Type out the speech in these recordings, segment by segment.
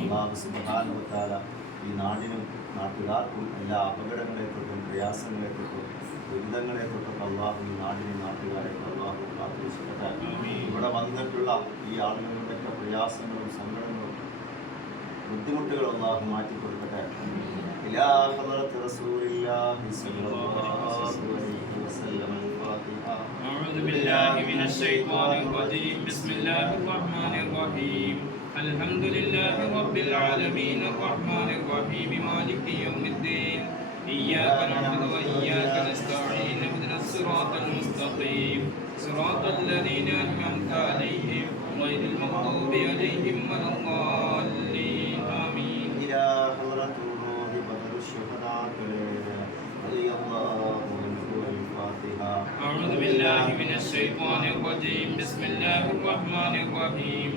അല്ലാഹു സുബ്ഹാനഹു വ തആല ഈ നാടിനും നാട്ടുകാർക്കും എല്ലാ അപകടങ്ങളെ തൊട്ടും പ്രയാസങ്ങളെ തൊട്ടും ദുരിതങ്ങളെ തൊട്ടും അള്ളാഹു ഈ നാടിനും നാട്ടുകാരെ അള്ളാഹു കാത്തുരക്ഷിക്കട്ടെ. ഇവിടെ വന്നിട്ടുള്ള ഈ ആളുകളുടെയൊക്കെ പ്രയാസങ്ങളും സങ്കടങ്ങളും ബുദ്ധിമുട്ടുകളും അള്ളാഹു മാറ്റിക്കൊടുക്കട്ടെ. ഇലാ ഹദറത്ത് റസൂലില്ലാഹി സ്വല്ലല്ലാഹു അലൈഹി വസല്ലം. أعوذ بالله من الشيطان الرجيم بسم الله الرحمن الرحيم الحمد لله رب العالمين الرحمن الرحيم مالك يوم الدين إياك نعبد وإياك نستعين اهدنا الصراط المستقيم صراط الذين أنعمت عليهم غير المغضوب عليهم ولا الضالين آمين. إلى حضرة الروح بدر الشهداء رضي الله عنه الفاتحة. أعوذ بالله من الشيطان الرجيم بسم الله الرحمن الرحيم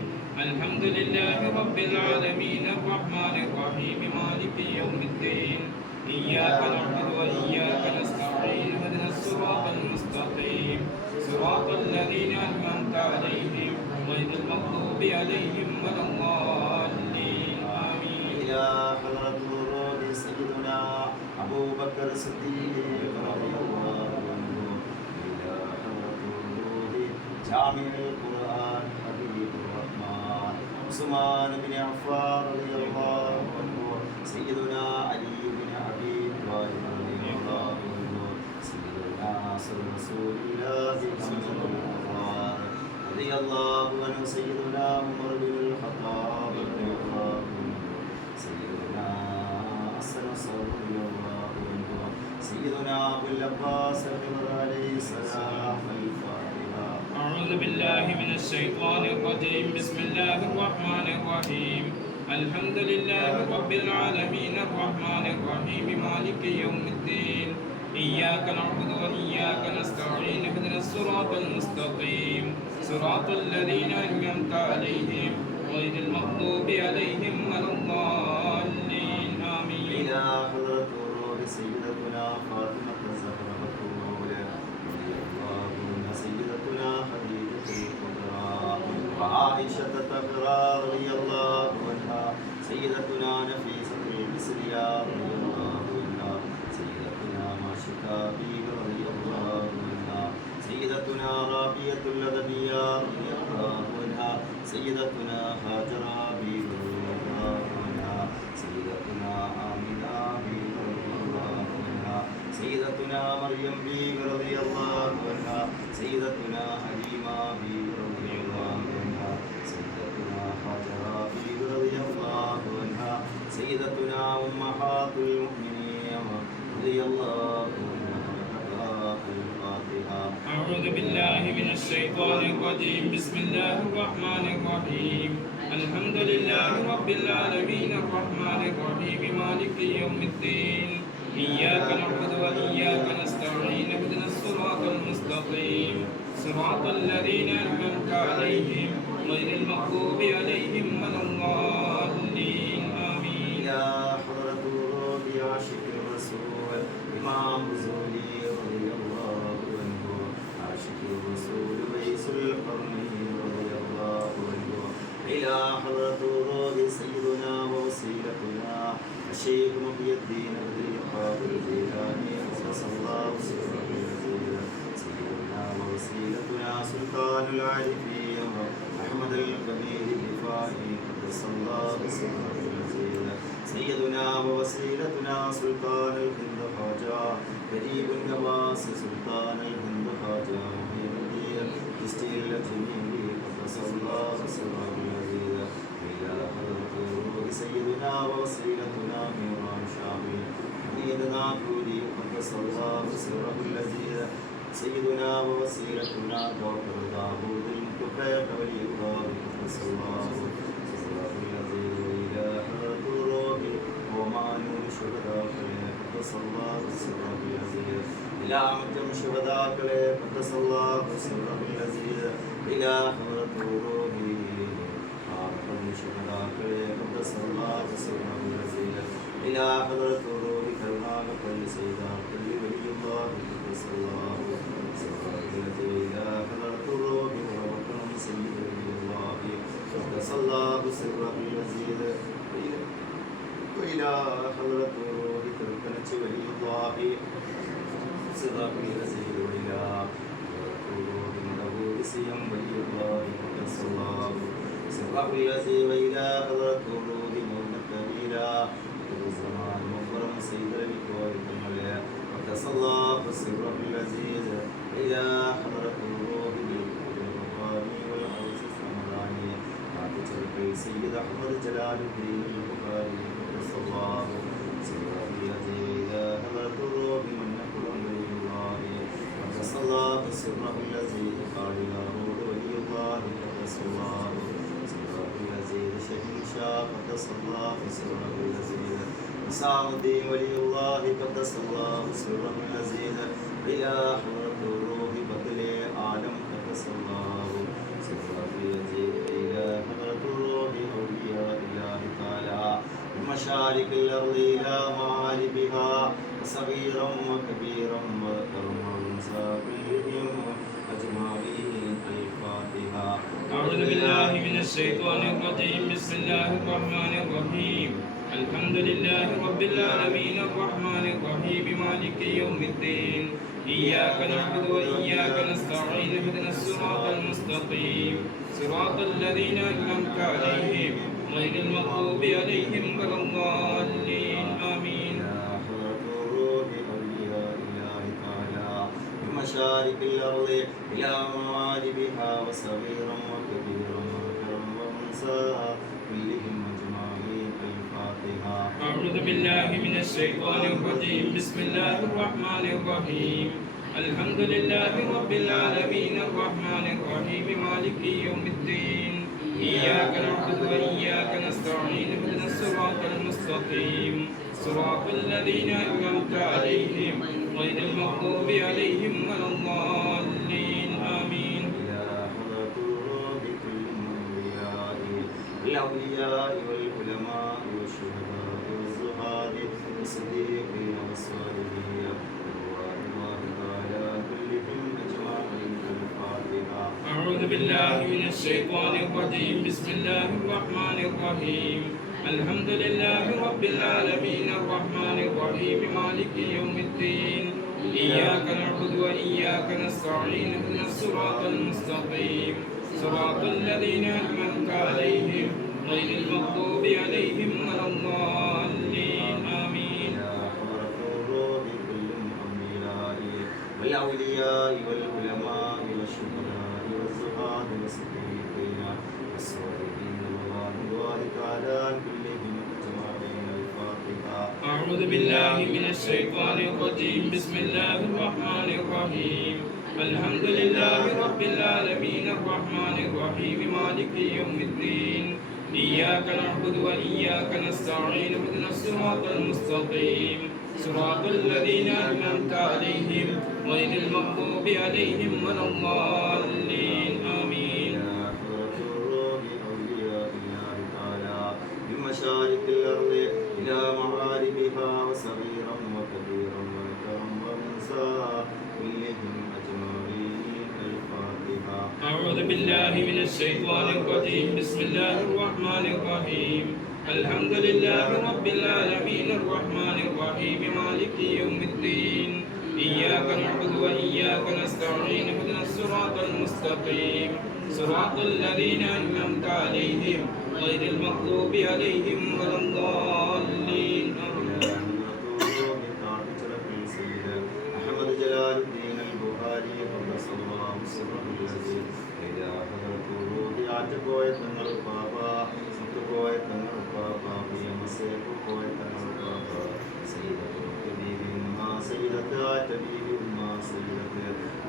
الحمد لله رب العالمين الرحمن الرحيم مالك يوم الدين إياك نعبد وإياك نستعين اهدنا الصراط المستقيم صراط الذين أنعمت عليهم غير المغضوب عليهم ولا الضالين آمين. إلى حضرة الروح سيدنا أبو بكر الصديق رضي الله عنه. إلى حضرة الروح جامع القرآن حبيب الرحمن عثمان بن عفان رضي الله عنه. سيدنا علي بن أبي طالب رضي الله عنه. سيدنا رسول الله حمزة الغفار رضي الله عنه. سيدنا عمر بن الخطاب رضي الله عنه. سيدنا حسن رضي الله عنه. سيدنا أبو العباس عليه السلام. الفاتحة. أعوذ بالله من الشيطان الرجيم بسم الله الرحمن الرحيم الحمد لله رب العالمين الرحمن الرحيم مالك يوم الدين إياك نعبد وإياك نستعين اهدنا الصراط المستقيم صراط الذين أنعمت عليهم غير المغضوب عليهم ولا الضالين آمين. إلى حضرة الروح سيدتنا فاطمة الزهراء رضي الله عنها. سيدتنا خديجة الكبرى وعائشة الطاهرة رضي الله عنها. سيدتنا نفيسة المصرية رضي الله عنها. سيدتنا ماشكة بيبي رضي الله عنها. سيدتنا رابية الأدبية رضي الله عنها. سيدتنا هاجرة بيبي رضي الله عنها. سيدتنا آمنة بيبي رضي الله عنها. سيدتنا مريم بيبي رضي الله عنها. سيدتنا حليمة بيبي رضي الله عنها. سيدتنا هاجرة بيبي رضي الله عنها. سيدتنا أمهات المؤمنين رضي الله عنها. الفاتحة. أعوذ بالله من الشيطان الرجيم بسم الله الرحمن الرحيم الحمد لله رب العالمين الرحمن الرحيم مالك يوم الدين إياك نعبد وإياك نستعين اهدنا الصراط المستقيم صراط الذين أنعمت عليهم غير المغضوب عليهم ولا الضالين آمين. إلى حضرة الروح عاشق الرسول إمام الزهري رضي الله عنه. عاشق الرسول ويس القرنين رضي الله عنه. إلى حضرة الروح سيدنا ووسيلتنا الشيخ محي الدين بدر القادر الجيلاني قدس الله سره العزيز. سيدنا ووسيلتنا سلطان العارفين أحمد الكبير الرفاعي قدس الله سره العزيز. سيدنا ووسيلتنا سلطان الهند خواجة غريب النواس سلطان الهند خواجة محي الدين چشتی الجمیلی قدس الله سره العزيز. إلى حضرة الروح سيدنا ووسيلتنا ميران شامي حميدنا كودي قدس الله سره العزيز. سيدنا ووسيلتنا دكتور داوود المتقى ولي الله قدس الله سره العزيز. إلى حضرة الروح ومعلوم الشهداء قدس الله سره العزيز. إلى مجمع الشهداء قدس الله سره العزيز. إلى حضرة الروح خاتم الشهداء قدس الله سره العزيز. إلى حضرة الروح كرمال كل سيدنا كل ولي الله قدس الله سره العزيز. إلى حضرة الروح ورحمة سيد ولي الله قدس الله سره العزيز وإلى حضرة روح تركنة ولي الله سره العزيز وإلى حضرة روح مدبور سيم ولي الله قدس الله سره العزيز وإلى حضرة روح مولى كبيرا الزمان مغفرم سيد الكون تملأ قدس الله سره العزيز إلى حضرة الروح بالمقامي والعرس السمراني عاتق سيد أحمد جلال الدين البخاري قدس الله سره العزيز إلى حضرة الروح من نقل أمر الله قدس الله سره العزيز قال لا روح ولي الله قدس الله سره العزيز شهيد شاه قدس الله سره العزيز حسام الدين ولي الله قدس الله سره العزيز إلى حضرة الروح بدل عالم قدس الله سره العزيز إلى حضرة الروح أولياء الله تعالى مشارق الأرض إلى معالبها صغيرا وكبيرا وذكرا وأنثى كلهم أجمعين الفاتحة. أعوذ بالله من الشيطان الرجيم بسم الله الرحمن الرحيم الحمد لله رب العالمين الرحمن الرحيم مالك يوم الدين إياك نعبد وإياك نستعين اهدنا الصراط المستقيم صراط الذين أنعمت عليهم غير المغضوب عليهم ولا الضالين آمين. مشارق الأرض إلى مغاربها وصغيرا وكبيرا وذكرا وأنثى كلهم أجمعين الفاتحة. أعوذ بالله من الشيطان الرجيم بسم الله الرحمن الرحيم الحمد لله رب العالمين الرحمن الرحيم مالك يوم الدين إياك نعبد وإياك نستعين اهدنا الصراط المستقيم صراط الذين أنعمت عليهم غير المغضوب عليهم ولا الضالين آمين. إلى حضرة الروح كل الأنبياء الأولياء والعلماء والشهداء والزهاد والصديقين والصالحين رضوان الله تعالى كلهم أجمعين الفاتحة. أعوذ بالله من الشيطان الرجيم بسم الله الرحمن الرحيم الحمد لله رب العالمين الرحمن الرحيم مالك يوم الدين إياك نعبد وإياك نستعين اهدنا الصراط المستقيم صراط الذين أنعمت عليهم غير المغضوب عليهم ولا الضالين آمين. إلى حضرة الروح كل الأنبياء والأولياء والعلماء والشهداء والزهاد والصديقين والصالحين رضوان الله تعالى كلهم أجمعين الفاتحة. أعوذ بالله من الشيطان الرجيم بسم الله الرحمن الرحيم الحمد لله رب العالمين الرحمن الرحيم مالك يوم الدين إياك نعبد وإياك نستعين اهدنا الصراط المستقيم صراط الذين أنعمت عليهم غير المغضوب عليهم ولا الضالين آمين. إلى حضرة الروح أولياء الله تعالى من مشارق الأرض إلى مغاربها وصغيرا وكبيرا وذكرا وأنثى كلهم أجمعين الفاتحة. أعوذ بالله من الشيطان الرجيم بسم الله الرحمن الرحيم الحمد لله رب العالمين الرحمن الرحيم مالك يوم الدين إياك نعبد وإياك نستعين اهدنا الصراط المستقيم صراط الذين أنعمت عليهم غير المغضوب عليهم ولا الضالين آمين. أحمد جلال الدين البخاري قدس الله سره العزيز إلى حضرة الروح عتقوا يتنر بابا سنتقوا يتنر بابا في مسيح قوي يتنر بابا سيدة كبيرهما سيدة كبيرهما سيدة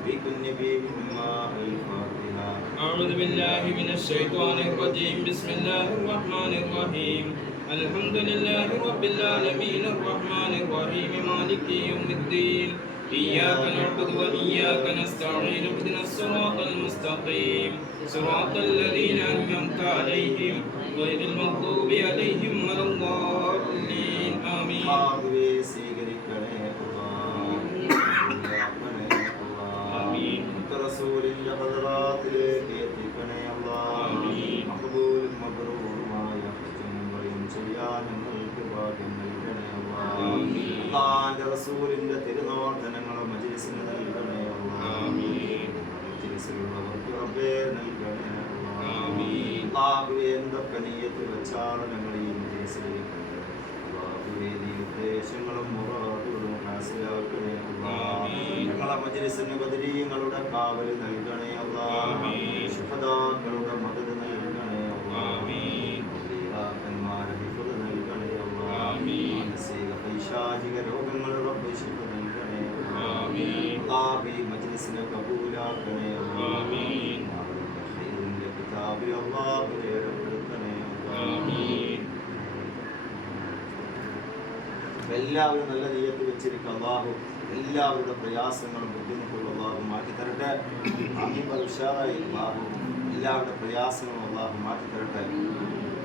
بكل نبيهما الفاتحة. أعوذ بالله من الشيطان الرجيم بسم الله الرحمن الرحيم الحمد لله رب العالمين الرحمن الرحيم مالك يوم الدين إياك نعبد وإياك نستعين اهدنا الصراط المستقيم صراط الذين أنعمت عليهم غير المغضوب عليهم ولا الضالين آمين. رسول الحضرات ചേരാൻ ഞങ്ങൾക്ക് ഭാഗ്യം നൽകണേ അല്ലാഹുവിന്റെ റസൂലിന്റെ തിരുനോർത്തനങ്ങളെ മജ്‌ലിസിന് നൽകണേ മജ്‌ലിസിലുള്ളവർക്ക് റബ്ബേ നൽകണേ അല്ലാഹുവേ എന്തൊക്കെ നിയ്യത്ത് വെച്ചാണ് ഞങ്ങൾ ഈ മജ്‌ലിസിലേക്ക് അല്ലാഹുവേ നീ ഉദ്ദേശങ്ങളും മുറാദുകളും ഹാസിലാക്കണേ ഞങ്ങളെ മജ്‌ലിസിന് ബദരീങ്ങളുടെ കാവൽ നൽകണേ അല്ലാഹ് ശുഹദാക്കളുടെ മദദ് നൽകണേ അല്ലാഹ് ഔലിയാക്കന്മാരെ ഹിഫ്ദ് നൽകണേ അല്ലാഹ് മാനസിക പൈശാചിക രോഗങ്ങൾ റബ്ബ് ശിഫ നൽകണേ അല്ലാഹ് ഈ മജ്‌ലിസിനെ കബൂലാക്കണേ അല്ലാഹ് ഖൈറിന്റെ കിതാബിൽ അല്ലാഹ് രേഖപ്പെടുത്തണേ അല്ലാഹ് എല്ലാവരും നല്ല നിയ്യത്ത് വെച്ചിരിക്കുക അല്ലാഹു എല്ലാവരുടെ പ്രയാസങ്ങളും ബുദ്ധിമുട്ടുകളും അല്ലാഹു മാറ്റി തരട്ടെ ഉഷാറായി അല്ലാഹു എല്ലാവരുടെ പ്രയാസങ്ങളും അല്ലാഹു മാറ്റി തരട്ടെ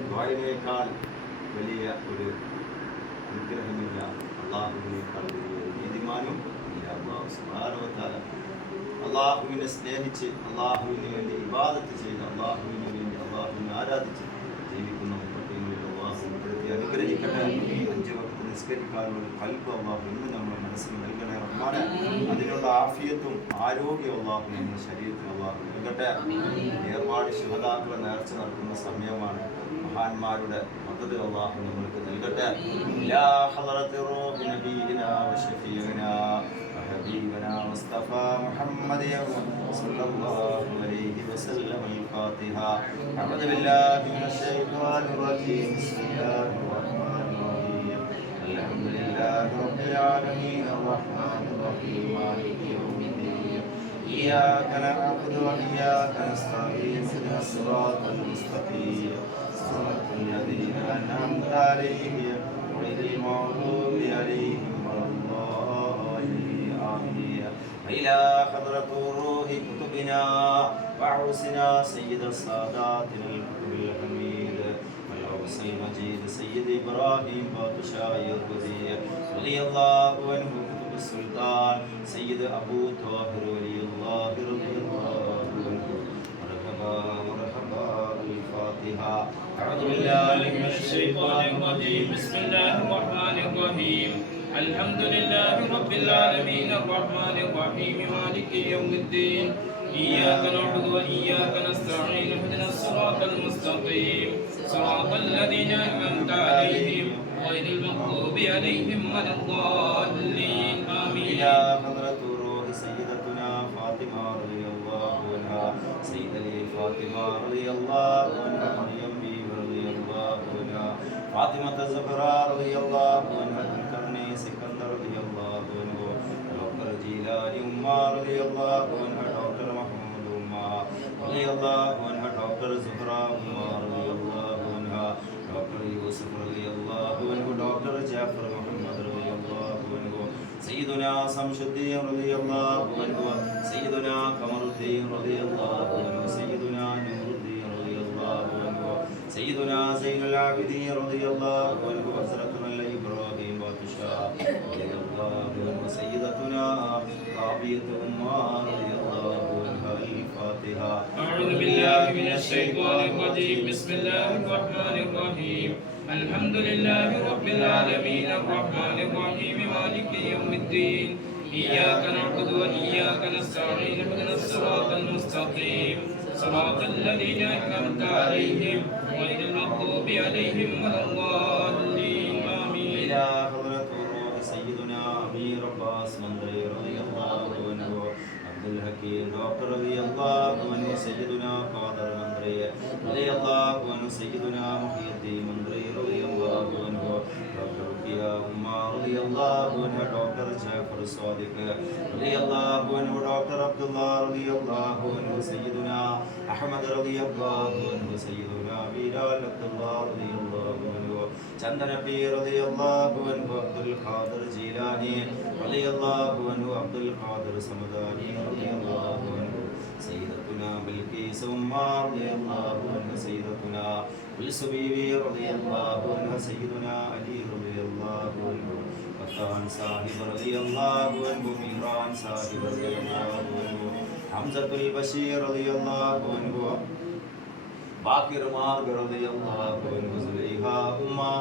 ദുആയിനേക്കാൾ വലിയ ഒരു അനുഗ്രഹമില്ല അല്ലാഹുവിനേക്കാൾ വലിയ ഒരു നീതിമാനും ഇല്ല അല്ലാഹു സുബ്ഹാനഹു വ തആല അല്ലാഹുവിനെ സ്നേഹിച്ച് അല്ലാഹുവിന് വേണ്ടി ഇബാദത്ത് ചെയ്ത് അല്ലാഹുവിന് വേണ്ടി അല്ലാഹുവിനെ ആരാധിച്ച് ജീവിക്കുന്ന മുത്തഖീങ്ങളിൽ അല്ലാഹു ഉൾപ്പെടുത്തി അനുഗ്രഹിക്കട്ടെ. 5 വക്ത് നിസ്കരിക്കാനുള്ള ഒരു ഖൽബ് അല്ലാഹു ഇന്ന് നമ്മുടെ മനസ്സിൽ നൽകണേ റഹ്മാനെ. അതിനുള്ള ആഫിയത്തും ആരോഗ്യവും അല്ലാഹു നമ്മുടെ ശരീരത്തിന് അല്ലാഹു നൽകട്ടെ. ഏർവാടി ശുഹദാക്കളെ നേർച്ച നടത്തുന്ന സമയമാണ്. മഹാന്മാരുടെ മദദ് അല്ലാഹു നമ്മൾക്ക് നൽകട്ടെ. യാ ഹളറത്തി റൂഹി നബിയിനാ വശഫീഇനാ وحبيبنا مصطفى محمد صلى الله عليه وسلم. الفاتحة. أعوذ بالله من الشيطان الرجيم. بسم الله الرحمن الرحيم. الحمد لله رب العالمين الرحمن الرحيم مالك يوم الدين. إياك نعبد وإياك نستعين اهدنا الصراط المستقيم صراط الذين أنعمت عليهم غير المغضوب عليهم ولا الضالين. آمين. إلى حضرة روح كتبنا وعرسنا سيد السادات الكتب الحميد والعرس المجيد سيد إبراهيم بادشاہ الوزير رضي الله عنه كتب السلطان سيد أبو طاهر ولي الله رضي الله عنه. مرحبا مرحبا. الفاتحة. أعوذ بالله من الشيطان الرجيم. بسم الله الرحمن الرحيم. الحمد لله رب العالمين الرحمن الرحيم مالك يوم الدين. إياك نعبد وإياك نستعين اهدنا الصراط المستقيم صراط الذين أنعمت عليهم غير المغضوب عليهم ولا الضالين. آمين. إلى حضرة روح سيدتنا فاطمة رضي الله عنها سيدتي فاطمة رضي الله عنها مريم بيبي رضي الله عنها فاطمة الزهراء رضي الله عنها ذوالقرنين سكندر رضي الله عنه دكتور جيلاني أمة رضي الله عنها دكتور محمود أمة رضي الله عنها دكتور زهراء أمة رضي الله عنها دكتور يوسف رضي الله عنه دكتور جعفر محمد رضي الله عنه سيدنا شمس الدين رضي الله عنه سيدنا قمر الدين رضي الله عنه سيدنا نور الدين رضي الله عنه سيدنا زين العابدين رضي الله عنه حضرتنا إبراهيم بادشاہ رضي الله عنه سيدتنا رابية أمة رضي الله عنها. الفاتحة. أعوذ بالله من الشيطان الرجيم. بسم الله الرحمن الرحيم. الحمد لله رب العالمين الرحمن الرحيم مالك يوم الدين. إياك نعبد وإياك نستعين اهدنا الصراط المستقيم صراط الذين أنعمت عليهم غير المغضوب عليهم ولا الضالين. آمين. إلى حضرة روح سيدنا أمير عباس مندري رضي الله عنه عبد الحكيم دكتور رضي الله عنه سيدنا قادر مندري رضي الله عنه سيدنا محي الدين مندري رضي الله عنه دكتور رقية أمة رضي الله عنها دكتور جعفر الصادق رضي الله عنه دكتور عبد الله رضي الله عنه سيدنا أحمد رضي الله عنه سيدنا بلال عبد الله رضي الله عنه چندن پیر رضی اللہ عنہ عبد القادر جیلانی رضی اللہ عنہ عبد القادر سمدانی رضی اللہ عنہ سیدتنا بلقیس امہ رضی اللہ عنہ سیدتنا بلسبیبی رضی اللہ عنہ سیدنا علی رضی اللہ عنہ فتان صاحب رضی اللہ عنہ میران صاحب رضی اللہ عنہ حمزة البشیر رضی اللہ عنہ باقر مارگ رضی اللہ عنہ زلیحہ امہ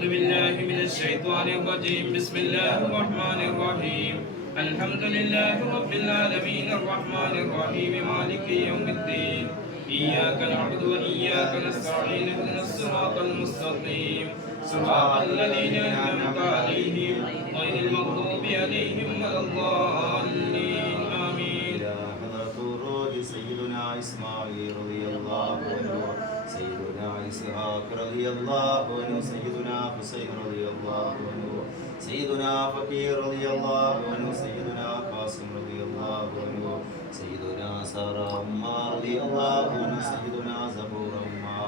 أعوذ بالله من الشيطان الرجيم بسم الله الرحمن الرحيم الحمد لله رب العالمين الرحمن الرحيم مالك يوم الدين إياك نعبد وإياك نستعين اهدنا الصراط المستقيم صراط الذين أنعمت عليهم غير المغضوب عليهم ولا الضالين آمين. إلى حضرة الروح سيدنا إسماعيل رضي الله عنه، سيدنا إسحاق رضي الله عنه، سيدنا حسين رضي الله عنه، سيدنا فقير رضي الله عنه، سيدنا قاسم رضي الله عنه، سيدنا سارة أمة رضي الله عنه، سيدنا زبور أمة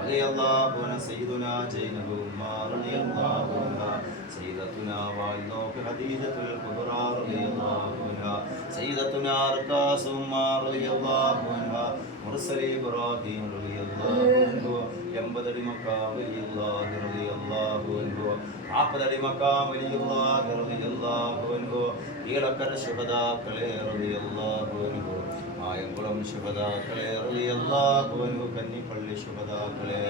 رضي الله عنه، سيدنا زينب أمة رضي الله عنها، سيدتنا وعلوك خديجة الكبرى رضي الله عنها، سيدتنا ركاس أمة رضي الله عنها، مرسل إبراهيم رضي الله عنه، ينبذل مقام ولي الله رضي الله عنه، عقد مقام ولي الله رضي الله عنه، إلكر شهداء رضي الله عنه، ആയംകുളം ശുഹദാക്കളെ റളിയല്ലാഹു അൻഹു, കന്നിപ്പള്ളി ശുഹദാക്കളെ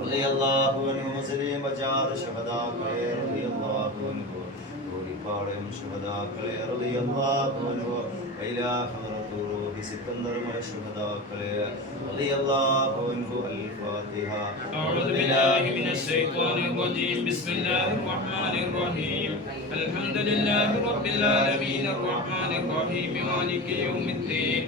റളിയല്ലാഹു അൻഹു, മുസ്ലിം ബജാർ ശുഹദാക്കളെ റളിയല്ലാഹു അൻഹു, കോടിപ്പാളയം ശുഹദാക്കളെ റളിയല്ലാഹു അൻഹു, ഇലാ ഹദ്റത്തു റൂഹി സിക്കന്ദർ മല ശുഹദാക്കളെ റളിയല്ലാഹു അൻഹു. അൽ ഫാത്തിഹ. أعوذ بالله من الشيطان الرجيم بسم الله الرحمن الرحيم الحمد لله رب العالمين الرحمن الرحيم مالك يوم الدين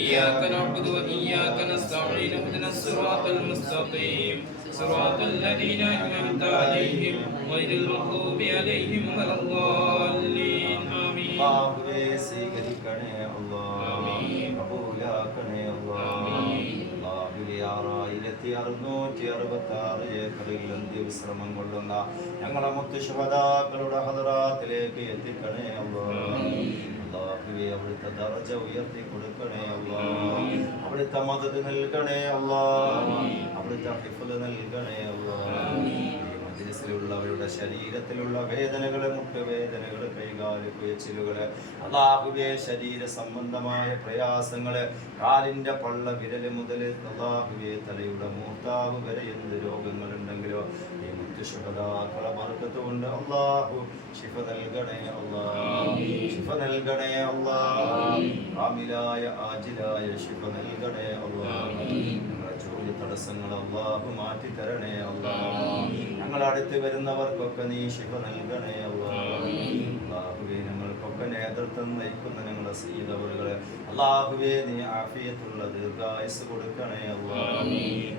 إياك نعبد وإياك نستعين اهدنا الصراط المستقيم صراط الذين أنعمت عليهم غير المغضوب عليهم ولا الضالين آمين. അല്ലാഹുവേ സ്വീകരിക്കണേ അല്ലാഹ്, കബൂലാക്കണേ അല്ലാഹ്. അല്ലാഹുവേ 6666 ഏക്കറിൽ അന്ത്യവിശ്രമം കൊള്ളുന്ന ഞങ്ങളെ മുത്ത് ശുഹദാക്കളുടെ ഹദറാത്തിലേക്ക് എത്തിക്കണേ അല്ലാഹ്. അല്ലാഹുവേ അവിടുത്തെ ദർജ ഉയർത്തി കൊടുക്കണേ അല്ലാഹ്, അവിടുത്തെ മദദ് നൽകണേ അല്ലാഹ്, അവിടുത്തെ ഹിഫ്ദ് നൽകണേ അല്ലാഹ്. മജ്ലിസിലുള്ളവരുടെ ശരീരത്തിലുള്ള വേദനകള്, മുട്ടുവേദനകള്, കൈകാല് കുയച്ചിലുകള്, അല്ലാഹുവേ ശരീര സംബന്ധമായ പ്രയാസങ്ങള്, കാലിന്റെ പള്ള വിരല് മുതൽ അല്ലാഹുവേ തലയുടെ മൂർത്താവ് വരെ എന്ത് രോഗങ്ങളുണ്ടെങ്കിലോ ഈ മുത്ത് ശുഹദാക്കളെ ബർക്കത്ത് കൊണ്ട് അല്ലാഹു ശിഫ നൽകണേ അല്ലാഹ്, ശിഫ നൽകണേ അല്ലാഹ്, കാമിലായ ആജിലായ ശിഫ നൽകണേ അല്ലാഹ്. ജോലി തടസ്സങ്ങൾ അല്ലാഹു മാറ്റി തരണേ അല്ലാഹ്. ഞങ്ങൾ അടുത്ത് വരുന്നവർക്കൊക്കെ നീ ശിഫ നൽകണേ അല്ലാഹ്. അല്ലാഹുവേ ഞങ്ങൾക്കൊക്കെ നേതൃത്വം നയിക്കുന്ന ഞങ്ങളുടെ സയ്യിദവറുകളെ അല്ലാഹുവേ നീ ആഫിയത്തുള്ള ദീർഘായുസ് കൊടുക്കണേ അല്ലാഹ്.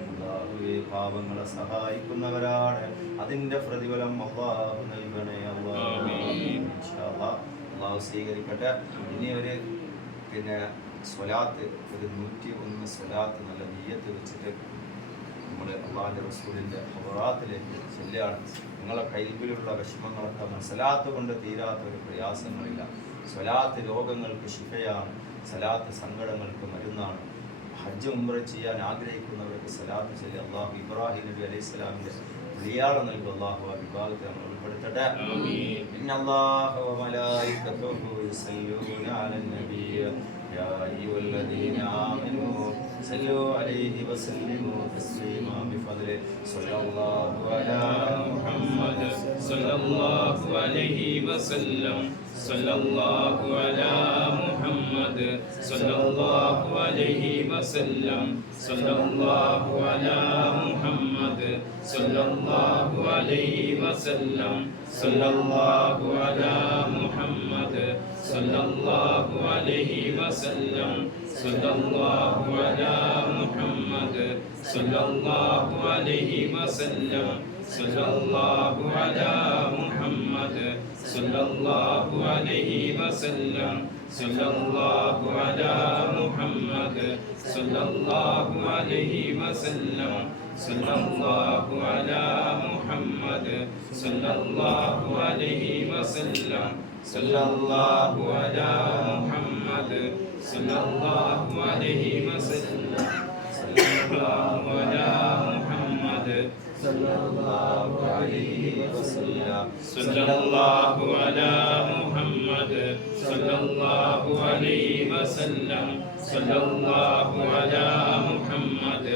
അല്ലാഹുവേ പാവങ്ങളെ സഹായിക്കുന്നവരാണ്, അതിന്റെ പ്രതിഫലം അല്ലാഹു നൽകണേ അല്ലാഹ്. ഇൻഷാ അല്ലാഹ് അല്ലാഹു സ്വീകരിക്കട്ടെ. ഇനി ഒരു സ്വലാത്ത്, ഒരു 101 സ്വലാത്ത് നല്ല നിയ്യത്ത് വെച്ചിട്ട് നമ്മൾ അല്ലാഹുവിൻ്റെ റസൂലിൻ്റെ ഹദറാത്തിലേക്ക് ചെല്ലുകയാണ്. നിങ്ങളെ കൈബിലുള്ള വിഷമങ്ങളൊക്കെ സ്വലാത്ത് കൊണ്ട് തീരാത്ത ഒരു പ്രയാസങ്ങളില്ല. സ്വലാത്ത് രോഗങ്ങൾക്ക് ശിഫയാണ്, സ്വലാത്ത് സങ്കടങ്ങൾക്ക് മരുന്നാണ്. ഹജ്ജ് ഉംറ ചെയ്യാൻ ആഗ്രഹിക്കുന്നവർക്ക് സ്വലാത്ത് ചൊല്ലി അല്ലാഹു ഇബ്രാഹിം നബി അലൈഹി സ്വലാമിൻ്റെ വിളിയാളം നൽകും. അല്ലാഹു ആ വിഭാഗത്തെ നമ്മൾ ഉൾപ്പെടുത്തട്ടെ. ഇന്നല്ലാഹ വ മലായികതുഹു യുസല്ലൂന അലൻ നബിയ്യ യാ അയ്യുഹല്ലദീന ആമനൂ സല്ലു അലൈഹി വസല്ലിമു തസ്ലീമാ ബിഫദ്ലി സ്വല്ലല്ലാഹു അലാ മുഹമ്മദ് സ്വല്ലല്ലാഹു അലൈഹി വസല്ലം സ്വല്ലല്ലാഹു അലാ മുഹമ്മദ് സ്വല്ലല്ലാഹു അലൈഹി വസല്ലം സ്വല്ലല്ലാഹു അലാ മുഹമ്മദ് സ്വല്ലല്ലാഹു അലൈഹി വസല്ലം സ്വല്ലല്ലാഹു അലാ മുഹമ്മദ് സ്വല്ലല്ലാഹു അലൈഹി വസല്ലം സ്വല്ലല്ലാഹു അലാ മുഹമ്മദ് സ്വല്ലല്ലാഹു അലൈഹി വസല്ലം സ്വല്ലല്ലാഹു അലാ മുഹമ്മദ് സ്വല്ലല്ലാഹു അലൈഹി വസല്ലം സ്വല്ലല്ലാഹു അലാ മുഹമ്മദ് സ്വല്ലല്ലാഹു അലൈഹി വസല്ലം സ്വല്ലല്ലാഹു അലാ മുഹമ്മദ് സ്വല്ലല്ലാഹു അലൈഹി വസല്ലം സ്വല്ലല്ലാഹു അലാ മുഹമ്മദ് സ്വല്ലല്ലാഹു അലൈഹി വസല്ലം സ്വല്ലല്ലാഹു അലാ മുഹമ്മദ് സ്വല്ലല്ലാഹു അലൈഹി വസല്ലം സ്വല്ലല്ലാഹു അലാ മുഹമ്മദ് സ്വല്ലല്ലാഹു അലൈഹി വസല്ലം സ്വല്ലല്ലാഹു അലാ മുഹമ്മദ്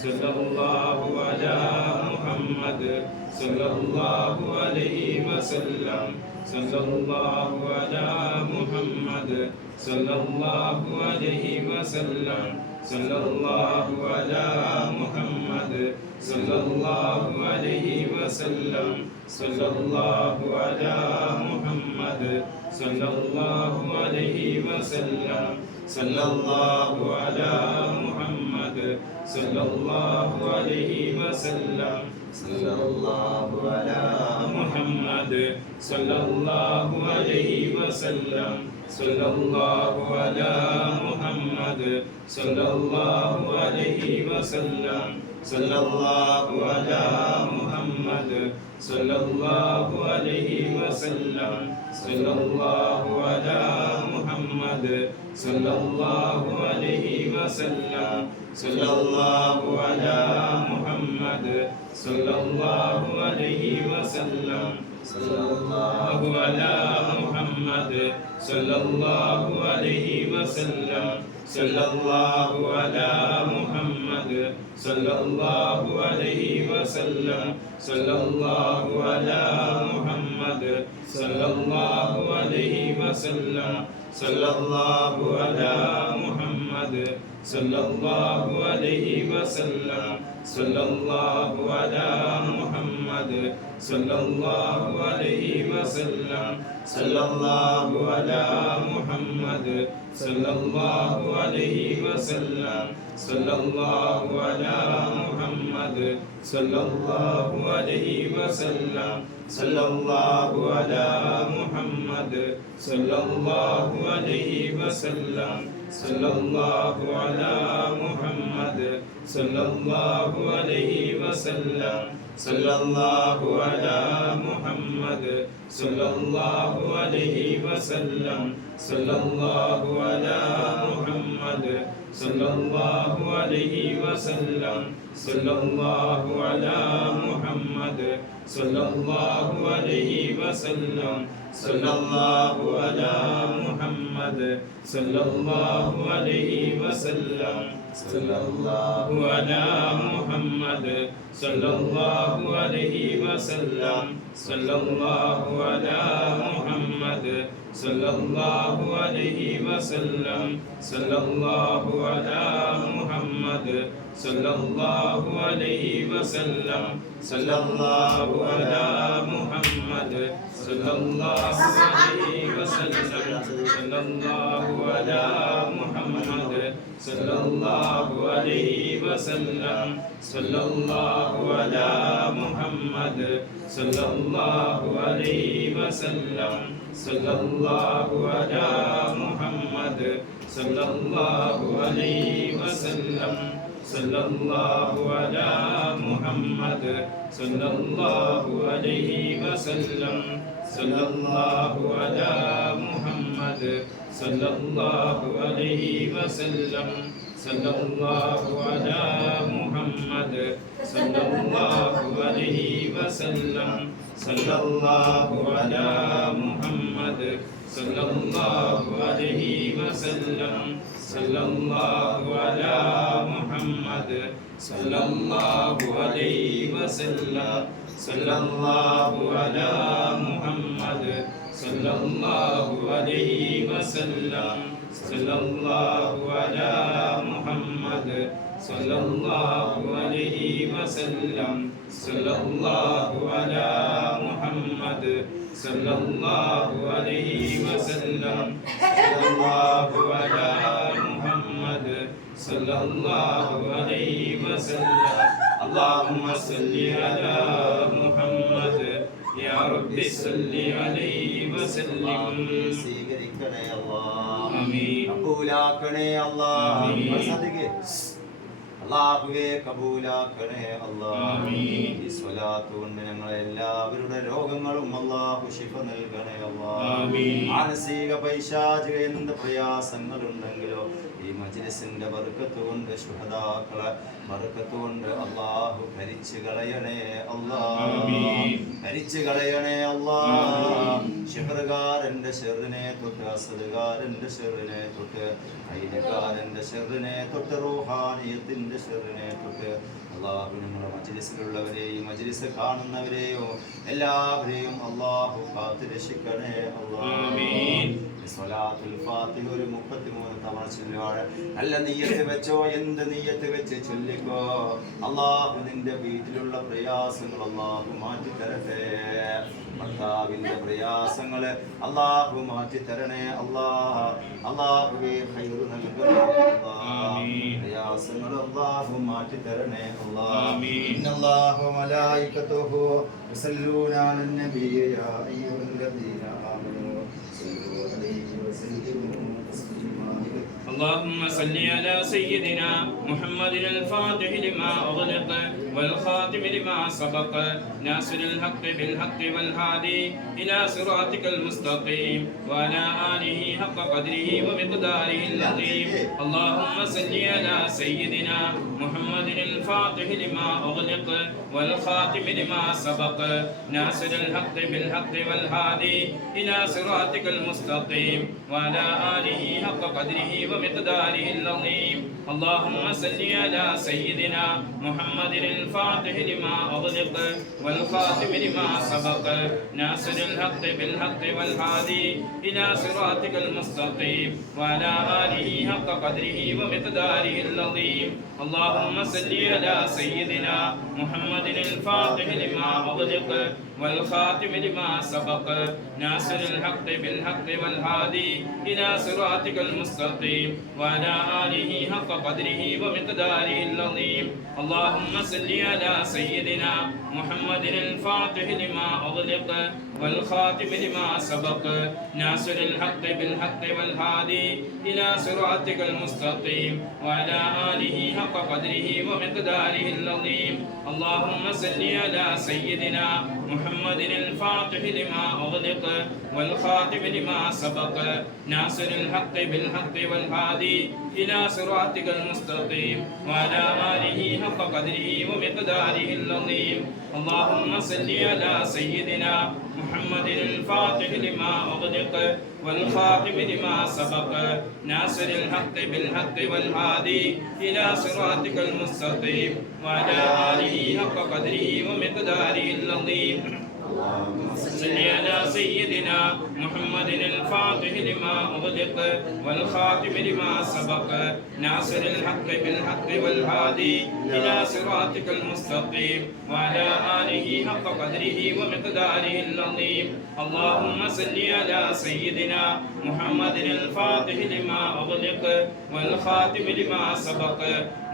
സല്ലല്ലാഹു അലാ മുഹമ്മദ് സല്ലല്ലാഹു അലൈഹി വസല്ലം സല്ലല്ലാഹു അലാ മുഹമ്മദ് സല്ലല്ലാഹു അലൈഹി വസല്ലം സല്ലല്ലാഹു അലാ മുഹമ്മദ് സല്ലല്ലാഹു അലൈഹി വസല്ലം സല്ലല്ലാഹു അലാ മുഹമ്മദ് സല്ലല്ലാഹു അലൈഹി വസല്ലം സല്ലല്ലാഹു അലാ മുഹമ്മദ് സല്ലല്ലാഹു അലൈഹി വസല്ലം സല്ലല്ലാഹു അലാ മുഹമ്മദ് സല്ലല്ലാഹു അലൈഹി വസല്ലം സല്ലല്ലാഹു അലാ മുഹമ്മദ് സല്ലല്ലാഹു അലൈഹി വസല്ലം സല്ലല്ലാഹു അലാ മുഹമ്മദ് സല്ലല്ലാഹു അലൈഹി വസല്ലം സല്ലല്ലാഹു അലാ മുഹമ്മദ് സല്ലല്ലാഹു അലൈഹി വസല്ലം സല്ലല്ലാഹു അലാ മുഹമ്മദ് സല്ലല്ലാഹു അലൈഹി വസല്ലം സല്ലല്ലാഹു അലാ മുഹമ്മദ് സല്ലല്ലാഹു അലൈഹി വസല്ലം സല്ലല്ലാഹു അലാ മുഹമ്മദ് സല്ലല്ലാഹു അലൈഹി വസല്ലം സല്ലല്ലാഹു അലാ മുഹമ്മദ് സല്ലല്ലാഹു അലൈഹി വസല്ലം സല്ലല്ലാഹു അലാ മുഹമ്മദ് സല്ലല്ലാഹു അലൈഹി വസല്ലം സല്ലല്ലാഹു അലാ മുഹമ്മദ് സല്ലല്ലാഹു അലൈഹി വസല്ലം സല്ലല്ലാഹു അലാ മുഹമ്മദ് സല്ലല്ലാഹു അലൈഹി വസല്ലം സല്ലല്ലാഹു അലാ മുഹമ്മദ് സല്ലല്ലാഹു അലൈഹി വസല്ലം സല്ലല്ലാഹു അലാ മുഹമ്മദ് സല്ലല്ലാഹു അലൈഹി വസല്ലം സല്ലല്ലാഹു അലാ മുഹമ്മദ് സല്ലല്ലാഹു അലൈഹി വസല്ലം സല്ലല്ലാഹു അലാ മുഹമ്മദ് സല്ലല്ലാഹു അലൈഹി വസല്ലം സല്ലല്ലാഹു അലാ മുഹമ്മദ് സല്ലല്ലാഹു അലൈഹി വസല്ലം സല്ലല്ലാഹു അലാ മുഹമ്മദ് സല്ലല്ലാഹു അലൈഹി വസല്ലം സല്ലല്ലാഹു അലാ മുഹമ്മദ് സല്ലല്ലാഹു അലൈഹി വസല്ലം സല്ലല്ലാഹു അലാ മുഹമ്മദ് സല്ലല്ലാഹു അലൈഹി വസല്ലം സല്ലല്ലാഹു അലാ മുഹമ്മദ് സല്ലല്ലാഹു അലൈഹി വസല്ലം സല്ലല്ലാഹു അലാ മുഹമ്മദ് സല്ലല്ലാഹു അലൈഹി വസല്ലം സല്ലല്ലാഹു അലാ മുഹമ്മദ് സല്ലല്ലാഹു അലൈഹി വസല്ലം സല്ലല്ലാഹു അലാ മുഹമ്മദ് സല്ലല്ലാഹു അലൈഹി വസല്ലം സല്ലല്ലാഹു അലാ മുഹമ്മദ് സല്ലല്ലാഹു അലൈഹി വസല്ലം സല്ലല്ലാഹു അലാ മുഹമ്മദ് സല്ലല്ലാഹു അലൈഹി വസല്ലം സല്ലല്ലാഹു അലാ മുഹമ്മദ് സല്ലല്ലാഹു അലൈഹി വസല്ലം സല്ലല്ലാഹു അലാ മുഹമ്മദ് സല്ലല്ലാഹു അലൈഹി വസല്ലം സല്ലല്ലാഹു അലാ മുഹമ്മദ് സല്ലല്ലാഹു അലൈഹി വസല്ലം സല്ലല്ലാഹു അലാ മുഹമ്മദ് സല്ലല്ലാഹു അലൈഹി വസല്ലം സല്ലല്ലാഹു അലാ മുഹമ്മദ് സല്ലല്ലാഹു അലൈഹി വസല്ലം സല്ലല്ലാഹു അലാ മുഹമ്മദ് സല്ലല്ലാഹു അലൈഹി വസല്ലം സല്ലല്ലാഹു അലാ മുഹമ്മദ് സല്ലല്ലാഹു അലൈഹി വസല്ലം സല്ലല്ലാഹു അലാ മുഹമ്മദ് സല്ലല്ലാഹു അലൈഹി വസല്ലം സല്ലല്ലാഹു അലാ മുഹമ്മദ് സല്ലല്ലാഹു അലൈഹി വസല്ലം اللهم صل على محمد يا رب صل عليه وسلم സ്വീകരിക്കണേ അല്ലാഹ് ആമീൻ കബൂലാക്കണേ അല്ലാഹ് ആമീൻ അല്ലാഹുവേ കബൂലാക്കണേ അല്ലാഹ് ആമീൻ ഈ സ്വലാത്ത് കൊണ്ട് ഞങ്ങളെ എല്ലാവരുടെ രോഗങ്ങളും അല്ലാഹു ശിഫ നൽകണേ അല്ലാഹ് ആമീൻ മാനസിക പൈശാചിക എന്ത് പ്രയാസങ്ങളുണ്ടെങ്കിലോ ഈ മജ്ലിസിന്റെ ബർക്കത്ത് കൊണ്ട് ശുഹദാക്കളെ ബർക്കത്ത് കൊണ്ട് അല്ലാഹു ഭരിച്ചു കളയണേ അല്ലാഹ്, ഭരിച്ചു കളയണേ അല്ലാഹ്. ശിഹറുകാരന്റെ ഷെറിനെ തൊട്ട്, അസദുകാരന്റെ ഷെറിനെ തൊട്ട്, ഐനക്കാരന്റെ ഷെറിനെ തൊട്ട്, റൂഹാനിയത്തിന്റെ ഷെറിനെ തൊട്ട് അല്ലാഹു നമ്മുടെ മജ്ലിസിലുള്ളവരെയും മജ്ലിസ് കാണുന്നവരെയോ എല്ലാവരെയും അല്ലാഹു കാത്തു രക്ഷിക്കണേ അല്ലാഹ്. സ്വലാത്തുൽ ഫാത്തിഹ ഒരു 33 തവണ ചൊല്ലുവാണ്. നല്ല നിയ്യത്ത് വെച്ചോ, എന്ത് നിയ്യത്ത് വെച്ച് ചൊല്ലിക്കോ. അല്ലാഹു നിന്റെ വീട്ടിലുള്ള പ്രയാസങ്ങൾ അല്ലാഹു മാറ്റി തരട്ടെ. ഭർത്താവിന്റെ പ്രയാസങ്ങള് അല്ലാഹു മാറ്റി തരണേ അല്ലാഹ്. അല്ലാഹുവേ ഖൈർ നൽകണേ അല്ലാഹ്. പ്രയാസങ്ങൾ അല്ലാഹു മാറ്റി തരണേ അല്ലാഹ്. ഇന്നല്ലാഹു മലായികതുഹു യുസല്ലൂന അലൻ നബിയ്യ യാ അയ്യുഹല്ലദീന ആമനൂ اللهم صل على سيدنا محمد الفاتح لما أغلق والخاتم لما سبق ناصر الحق بالحق والهادي إلى صراطك المستقيم وعلى آله حق قدره ومقداره العظيم. اللهم صل على سيدنا محمد الفاتح لما أغلق والخاتم لما سبق ناصر الحق بالحق والهادي إلى صراطك المستقيم وعلى آله حق قدره ومقداره العظيم. اللهم صل على سيدنا محمد الفاتح لما أغلق والخاتم لما سبق ناصر الحق بالحق والهادي إلى صراطك المستقيم وعلى آله حق قدره ومقداره العظيم. اللهم صل على سيدنا محمد الفاتح لما أغلق والخاتم لما سبق ناصر الحق بالحق والهادي إلى صراطك المستقيم وعلى آله حق قدره ومقداره العظيم. اللهم صل على سيدنا محمد الفاتح لما أغلق والخاتم لما سبق ناصر الحق بالحق والهادي إلى صراطك المستقيم وعلى آله حق قدره ومقداره العظيم. اللهم صل على سيدنا محمد الفاتح لما أغلق والخاتم لما سبق ناصر الحق بالحق والهادي إلى صراطك المستقيم وعلى آله حق قدره ومقداره العظيم. اللهم صل على سيدنا محمد الفاتح لما أغلق والخاتم لما سبق ناصر الحق بالحق والهادي إلى صراطك المستقيم وعلى آله حق قدره ومقداره العظيم. صل على سيدنا محمد الفاتح لما أغلق والخاتم لما سبق ناصر الحق بالحق والهادي إلى صراطك المستقيم وعلى آله حق قدره ومقداره العظيم. اللهم صل على سيدنا محمد الفاتح لما أغلق والخاتم لما سبق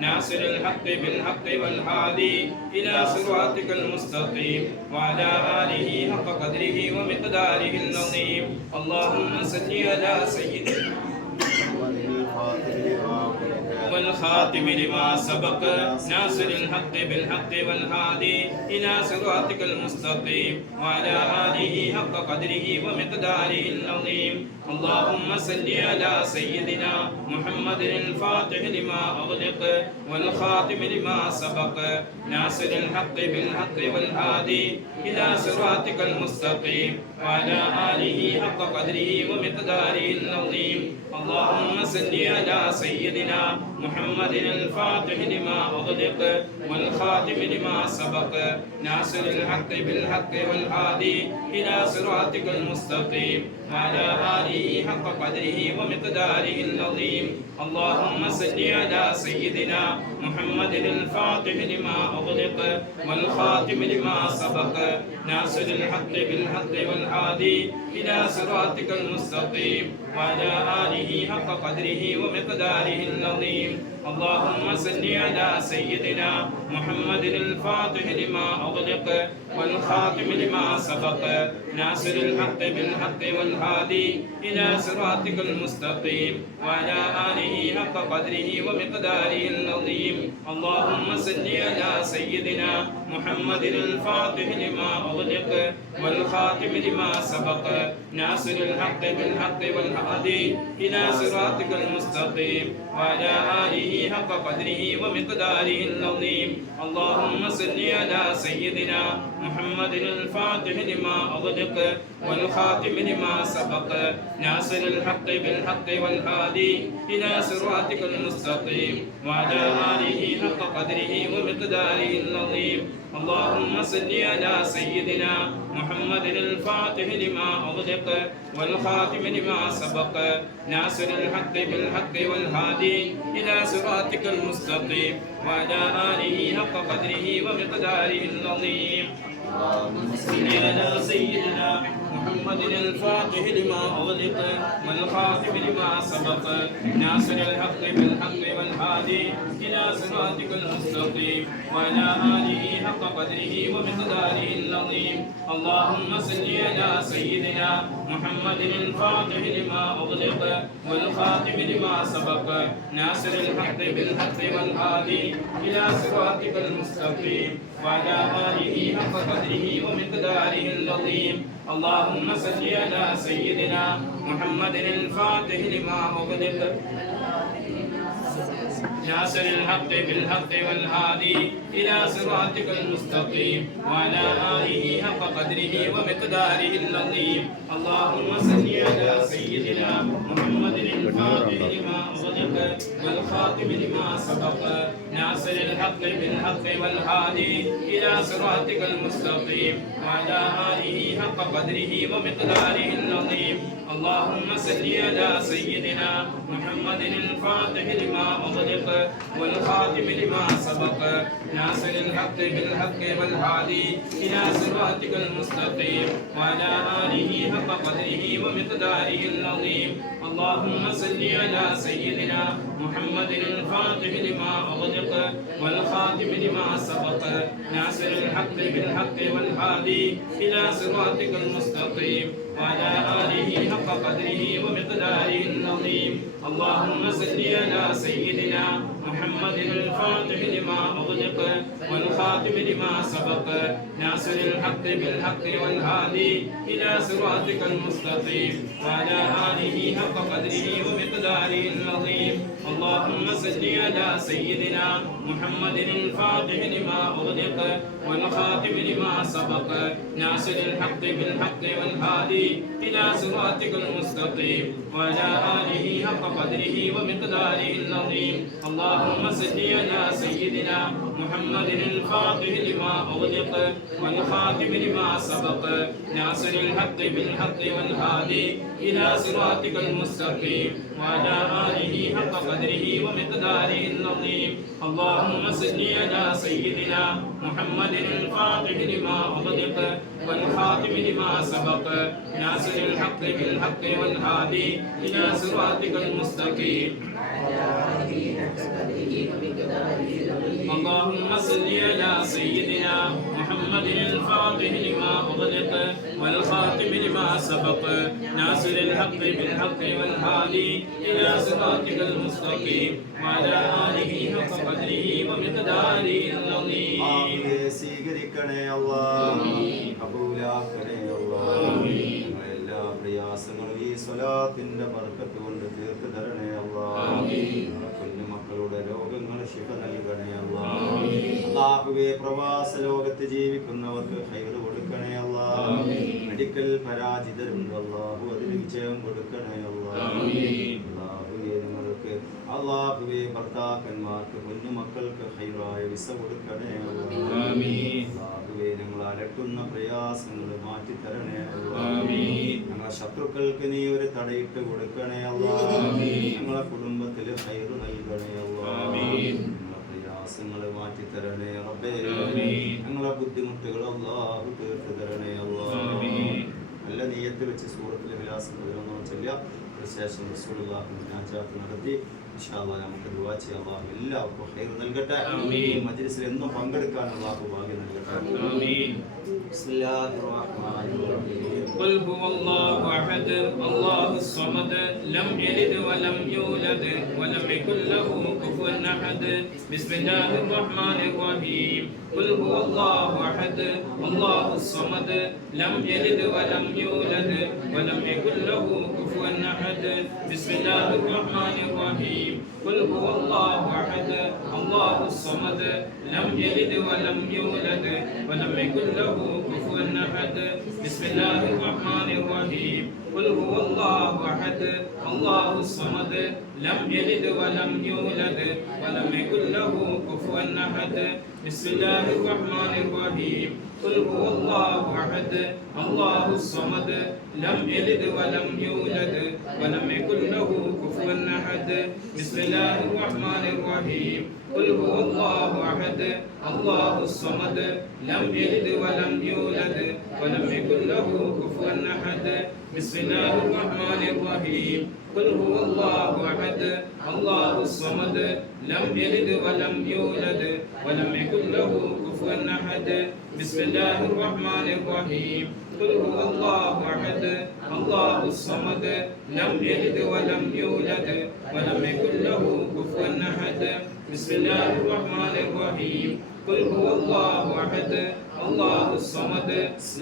ناصر الحق بالحق والهادي إلى صراطك المستقيم وعلى آله حق قدره ومقداره العظيم. اللهم صل على سيدنا والخاتم لما سبق ناصر الحق بالحق والهادي إلى صراطك المستقيم وعلى آله حق قدره ومقداره العظيم. اللهم صل على سيدنا محمد الفاتح لما أغلق والخاتم لما سبق ناصر الحق بالحق والهادي إلى صراطك المستقيم وعلى آله حق قدره ومقداره العظيم. اللهم صل على سيدنا محمد الفاتح لما أغلق والخاتم لما سبق ناصر الحق بالحق والهادي إلى صراطك المستقيم وعلى آله حق قدره ومقداره العظيم. اللهم صل على سيدنا محمد الفاتح لما أغلق والخاتم لما سبق ناصر الحق بالحق والهادي إلى صراطك المستقيم وعلى آله حق قدره ومقداره العظيم. اللهم صل على سيدنا محمد الفاتح لما أغلق والخاتم لما سبق ناصر الحق بالحق والهادي إلى صراطك المستقيم وعلى آله حق قدره ومقداره العظيم اللهم صل على سيدنا محمد الفاتح لما أغلق والخاتم لما سبق ناصر الحق بالحق والهادي إلى صراطك المستقيم وعلى آله حق قدره ومقداره العظيم اللهم صل على سيدنا محمد الفاتح لما أغلق والخاتم لما سبق ناصر الحق بالحق والهادي إلى صراطك المستقيم وعلى آله حق قدره ومقداره العظيم اللهم صل على سيدنا محمد الفاتح لما أغلق والخاتم لما سبق ناصر الحق بالحق والهادي إلى صراطك المستقيم وعلى آله حق قدره ومقداره العظيم اللهم صل على سيدنا محمد الفاتح لما أغلق والخاتم لما سبق ناصر الحق بالحق والهادي إلى صراطك المستقيم وعلى آله حق قدره ومقداره العظيم اللهم صل على سيدنا محمد الفاتح لما أغلق والخاتم لما سبق ناصر الحق بالحق والهادي إلى صراطك المستقيم وعلى آله حق قدره ومقداره العظيم اللهم صل على سيدنا محمد الفاتح لما أغلق ناصر الحق بالحق والهادي إلى صراطك المستقيم وعلى آله حق قدره ومقداره العظيم اللهم صل على سيدنا محمد الفاتح لما أغلق والخاتم لما سبق ناصر الحق بالحق والهادي إلى صراطك المستقيم وعلى آله حق قدره ومقداره العظيم اللهم صل على سيدنا محمد الفاتح لما أغلق والخاتم لما سبق ناصر الحق بالحق والهادي إلى صراطك المستقيم وعلى آله حق قدره ومقداره العظيم اللهم صل على سيدنا محمد الفاتح لما أغلق والخاتم لما سبق ناصر الحق بالحق والهادي إلى صراطك المستقيم وعلى آله حق قدره ومقداره العظيم اللهم صل على سيدنا محمد الفاتح لما أغلق والخاتم لما سبق ناصر الحق بالحق والهادي إلى صراطك المستقيم وعلى آله حق قدره ومقداره العظيم اللهم صل على سيدنا محمد الفاتح لما أغلق والخاتم لما سبق ناصر الحق بالحق والهادي إلى صراطك المستقيم وعلى آله حق قدره ومقداره العظيم اللهم صل على سيدنا محمد الفاتح لما أغلق والخاتم لما سبق ناصر الحق بالحق والهادي إلى صراطك المستقيم وعلى آله حق قدره ومقداره العظيم اللهم صل على سيدنا محمد الفاتح لما أغلق والخاتم لما سبق ناصر الحق بالحق والهادي إلى صراطك المستقيم اللهم صل على سيدنا محمد الفاتح لما أغلق والخاتم لما سبق ناصر الحق بالحق والهادي إلى صراطك المستقيم وعلى آله حق قدره ومقداره العظيم സ്വീകരിക്കണേ അല്ലാഹ് കബൂലാക്കണേ അല്ലാഹ് എല്ലാ പ്രയാസങ്ങളും ഈ സ്വലാത്തിന്റെ ബർക്കത്ത് കൊണ്ട് തീർത്ത് തരണേ അല്ലാഹ് കുഞ്ഞുമക്കളുടെ രോഗങ്ങൾ ശിഫ നൽകണേ അല്ലാഹ് അല്ലാഹുവേ പ്രവാസ ലോകത്ത് ജീവിക്കുന്നവർക്ക് ഖൈർ കൊടുക്കണേ അല്ലാഹ് മെഡിക്കൽ പരാജിതരുണ്ട് അല്ലാഹു അതിന് വിജയം കൊടുക്കണേ അല്ലാഹ് നിങ്ങൾക്ക് അല്ലാഹുവേ ഭർത്താക്കന്മാർക്ക് കുഞ്ഞുമക്കൾക്ക് ഖൈറായ വിസ കൊടുക്കണേ അല്ലാഹുവേ ഞങ്ങൾ അലട്ടുന്ന പ്രയാസങ്ങൾ മാറ്റിത്തരണേ അല്ലാഹ് ഞങ്ങളെ ശത്രുക്കൾക്ക് നീ ഒരു തടയിട്ട് കൊടുക്കണേ അല്ലാഹ് ഞങ്ങളെ കുടുംബത്തിൽ ഖൈർ നൽകണേ അല്ലാഹ് ഞങ്ങളെ പ്രയാസങ്ങൾ മാറ്റിത്തരണേ റബ്ബേ ഞങ്ങളെ ബുദ്ധിമുട്ടുകൾ അല്ലാഹു തീർത്ത് തരണേ അല്ലാഹ് നല്ല നിയ്യത്ത് വെച്ച് സൂറത്തുൽ ഇഖ്ലാസ് ചൊല്ലുക ശേഷം റസൂലുള്ളാഹി മുനാജാത്ത് നടത്തി ഇൻഷാ അല്ലാഹ് നമുക്ക് ദുആ ചെയ്യാം. അല്ലാഹു എല്ലാവർക്കും ഖൈർ നൽകട്ടെ. ഈ മജ്ലിസിൽ എന്നും പങ്കെടുക്കാൻ അല്ലാഹു ഭാഗ്യം നൽകട്ടെ. ആമീൻ. ബിസ്മില്ലാഹിർ റഹ്മാനിർ റഹീം. ഖുൽ ഹുവല്ലാഹു അഹദ് അല്ലാഹുസ് സമദ് ലം യലിദ് വലം യൂലദ് വലം യകുൽ ലഹു കുഫുവൻ അഹദ്. ബിസ്മില്ലാഹിർ റഹ്മാനിർ റഹീം. ഖുൽ ഹുവല്ലാഹു അഹദ് അല്ലാഹുസ് സമദ് ലം യലിദ് വലം യൂലദ് വലം യകുൽ ലഹു കുഫുവൻ അഹദ്. ബിസ്മില്ലാഹിർ റഹ്മാനിർ റഹീം. قل هو الله أحد الله الصمد لم يلد ولم يولد ولم يكن له كفوا أحد. بسم الله الرحمن الرحيم. قل هو الله أحد الله الصمد لم يلد ولم يولد ولم يكن له كفوا أحد. بسم الله الرحمن الرحيم. قل هو الله أحد الله الصمد لم يلد ولم يولد ولم يكن له كفوا أحد. بسم الله الرحمن الرحيم. قل هو الله أحد الله الصمد لم يلد ولم يولد ولم يكن له كفوا أحد. بسم الله الرحمن الرحيم. قل هو الله أحد الله الصمد لم يلد ولم يولد ولم يكن له كفوا أحد. بسم الله الرحمن الرحيم. قل هو الله أحد الله الصمد لم يلد ولم يولد ولم يكن له كفوا أحد. بسم الله الرحمن الرحيم. قل هو الله أحد الله الصمد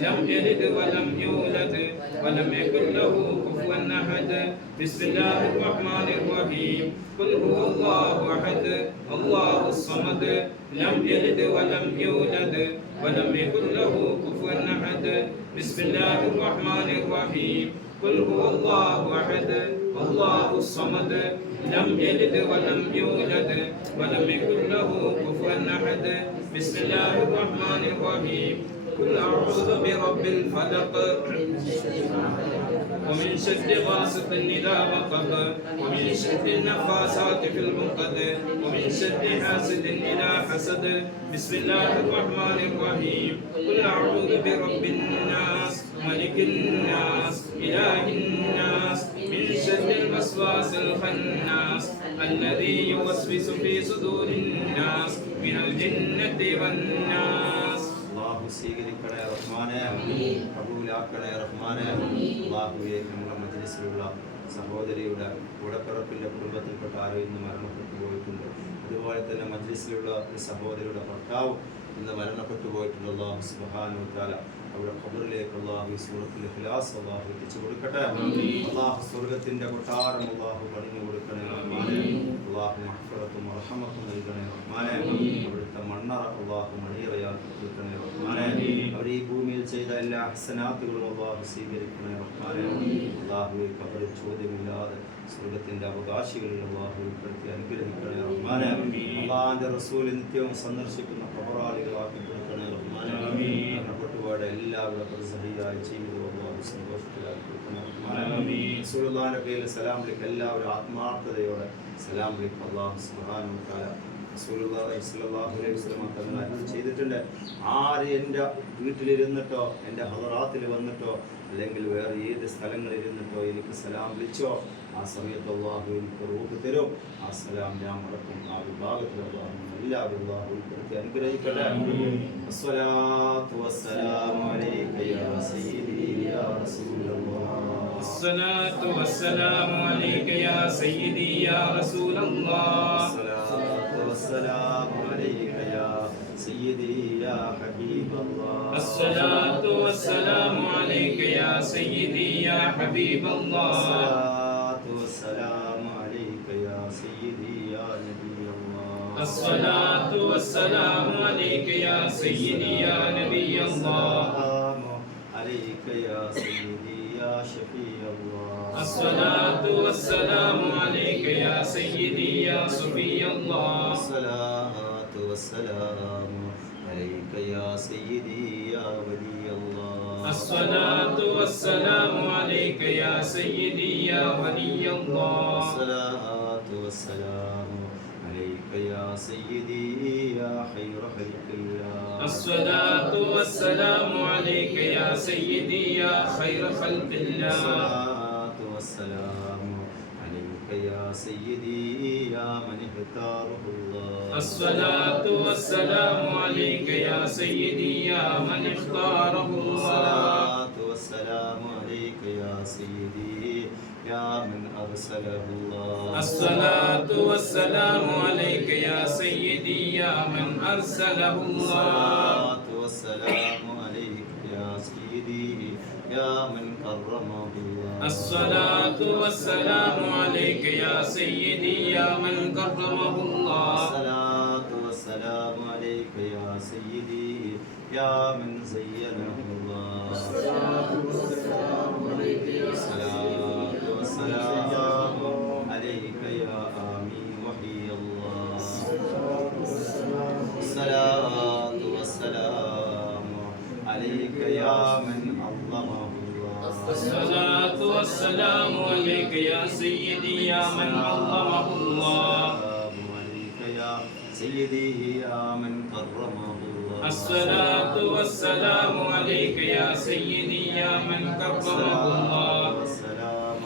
لم يلد ولم يولد ولم يكن له كفوا أحد. بسم الله الرحمن الرحيم. قل هو الله أحد الله الصمد لم يلد ولم يولد ولم يكن له كفوا أحد. بسم الله الرحمن الرحيم. قل هو الله أحد الله الصمد لم يلد ولم يولد ولم يكن له كفوا أحد. بسم الله الرحمن الرحيم. قل أعوذ برب الفلق ومن شر غاسق إذا وقب ومن شر النفاثات في العقد ومن شر حاسد إذا حسد. بسم الله الرحمن الرحيم. قل أعوذ برب الناس ملك الناس إله الناس من شر الوسواس الخناس الذي يوسوس في صدور الناس من الجنة والناس. അല്ലാഹു സ്വീകരിക്കണേ റഹ്മാനേ, കബൂലാക്കണേ റഹ്മാനേ. അല്ലാഹുവേ, നമ്മുടെ മജ്ലിസിലുള്ള സഹോദരിയുടെ കൂടപ്പിറപ്പിൻ്റെ കുടുംബത്തിൽപ്പെട്ട ആരോ ഇന്ന് മരണപ്പെട്ടു പോയിട്ടുണ്ട്. അതുപോലെ തന്നെ മജ്ലിസിലുള്ള ഒരു സഹോദരിയുടെ ഭർത്താവ് ഇന്ന് മരണപ്പെട്ടു പോയിട്ടുണ്ട്. അല്ലാഹു സുബ്ഹാനഹു വ തആല അവരുടെ ഖബറിലേക്ക് അല്ലാഹു സൂറത്തുൽ ഇഖ്ലാസ് അല്ലാഹു എത്തിച്ചു കൊടുക്കട്ടെ. അല്ലാഹു സ്വർഗ്ഗത്തിന്റെ കൊട്ടാരം അല്ലാഹു പണിഞ്ഞു കൊടുക്കണേ റഹ്മാനേ. അല്ലാഹു മഗ്ഫിറത്തും റഹ്മത്തും നൽകണേ റഹ്മാനേ. അവിടുത്തെ മണ്ണറ അല്ലാഹു മണിയറയാക്കി കൊടുക്കണേ റഹ്മാനേ. അവർ ഈ ഭൂമിയിൽ ചെയ്ത എല്ലാ ഹസനാത്തുകളും അല്ലാഹു സ്വീകരിക്കണേ റഹ്മാനേ. അല്ലാഹുവേ, ഖബറിൽ ചോദ്യമില്ലാതെ സ്വർഗ്ഗത്തിന്റെ അവകാശികളിൽ അല്ലാഹു ഉൾപ്പെടുത്തി അനുഗ്രഹിക്കണേ റഹ്മാനേ. അല്ലാഹുവിന്റെ റസൂൽ നിത്യവും സന്ദർശിക്കുന്ന ഖബറാളികളാക്കി കൊടുക്കണേ റഹ്മാനേ. മരണപ്പെട്ടുപോയ എല്ലാവരും സഹിയായ ജീവിതവും അല്ലാഹു സന്തോഷത്തിലാക്കി കൊടുക്കണേ റഹ്മാനേ. റസൂലുള്ളാഹിന്റെ പേരിൽ സലാം വിളിക്ക് എല്ലാവരും ആത്മാർത്ഥതയോടെ സലാം വിളിക്ക്. അല്ലാഹു സുബ്ഹാനഹു വ തആല റസൂലുള്ളാഹി സ്വല്ലല്ലാഹു അലൈഹി വസല്ലം തങ്ങൾ അരുളി ചെയ്തിട്ടുണ്ട്, ആര് എൻ്റെ വീട്ടിലിരുന്നിട്ടോ എൻ്റെ ഹളറാത്തിൽ വന്നിട്ടോ അല്ലെങ്കിൽ വേറെ ഏത് സ്ഥലങ്ങളിലിരുന്നിട്ടോ എനിക്ക് സലാം വിളിച്ചോ ആ സമയത്ത് അല്ലാഹു എനിക്ക് റൂഹ് തരും. ആ സലാം ഞാൻ മടക്കും. ആ വിഭാഗത്തിൽ അല്ലാഹു എല്ലാവരും അല്ലാഹു ഉൾപ്പെടുത്തി അനുഗ്രഹിക്കട്ടെ. അസ്സലാത്തു വസ്സലാമു അലൈക യാ സയ്യിദി യാ റസൂലല്ലാഹ്. الصلاة والسلام عليك يا سيدي يا رسول الله. الصلاة والسلام عليك يا سيدي يا حبيب الله. الصلاة والسلام عليك يا سيدي يا حبيب الله. الصلاة والسلام عليك يا سيدي يا نبي الله. الصلاة والسلام عليك يا سيدي يا نبي الله. السلام عليك يا سيدي يا شفيع الله. الصلاة والسلام عليك يا سيدي يا صفي الله. الصلاة والسلام عليك يا سيدي يا ولي الله. الصلاة والسلام عليك يا سيدي يا ولي الله. الصلاة والسلام عليك يا سيدي يا خير خلق الله. الصلاة والسلام عليك يا سيدي يا خير خلق الله. الصلاة والسلام عليك يا سيدي يا من اختاره الله. الصلاة والسلام عليك يا سيدي يا من اختاره الله. الصلاة والسلام عليك يا سيدي يا من أرسله الله. الصلاة والسلام عليك يا سيدي يا من أرسله الله. الصلاة والسلام عليك يا سيدي يا من كرمه الله. الصلاة والسلام عليك يا سيدي يا من كرمه الله. الصلاة والسلام عليك يا سيدي يا من زينه الله. الصلاة والسلام عليك يا الصلاة والسلام عليك يا آمين وحي الله. الصلاة والسلام عليك يا من عظمه الله. الصلاة والسلام عليك يا سيدي يا من عظمه الله. السلام عليك يا سيدي يا من كرمه الله. الصلاة والسلام عليك يا سيدي يا من كرمه الله. والسلام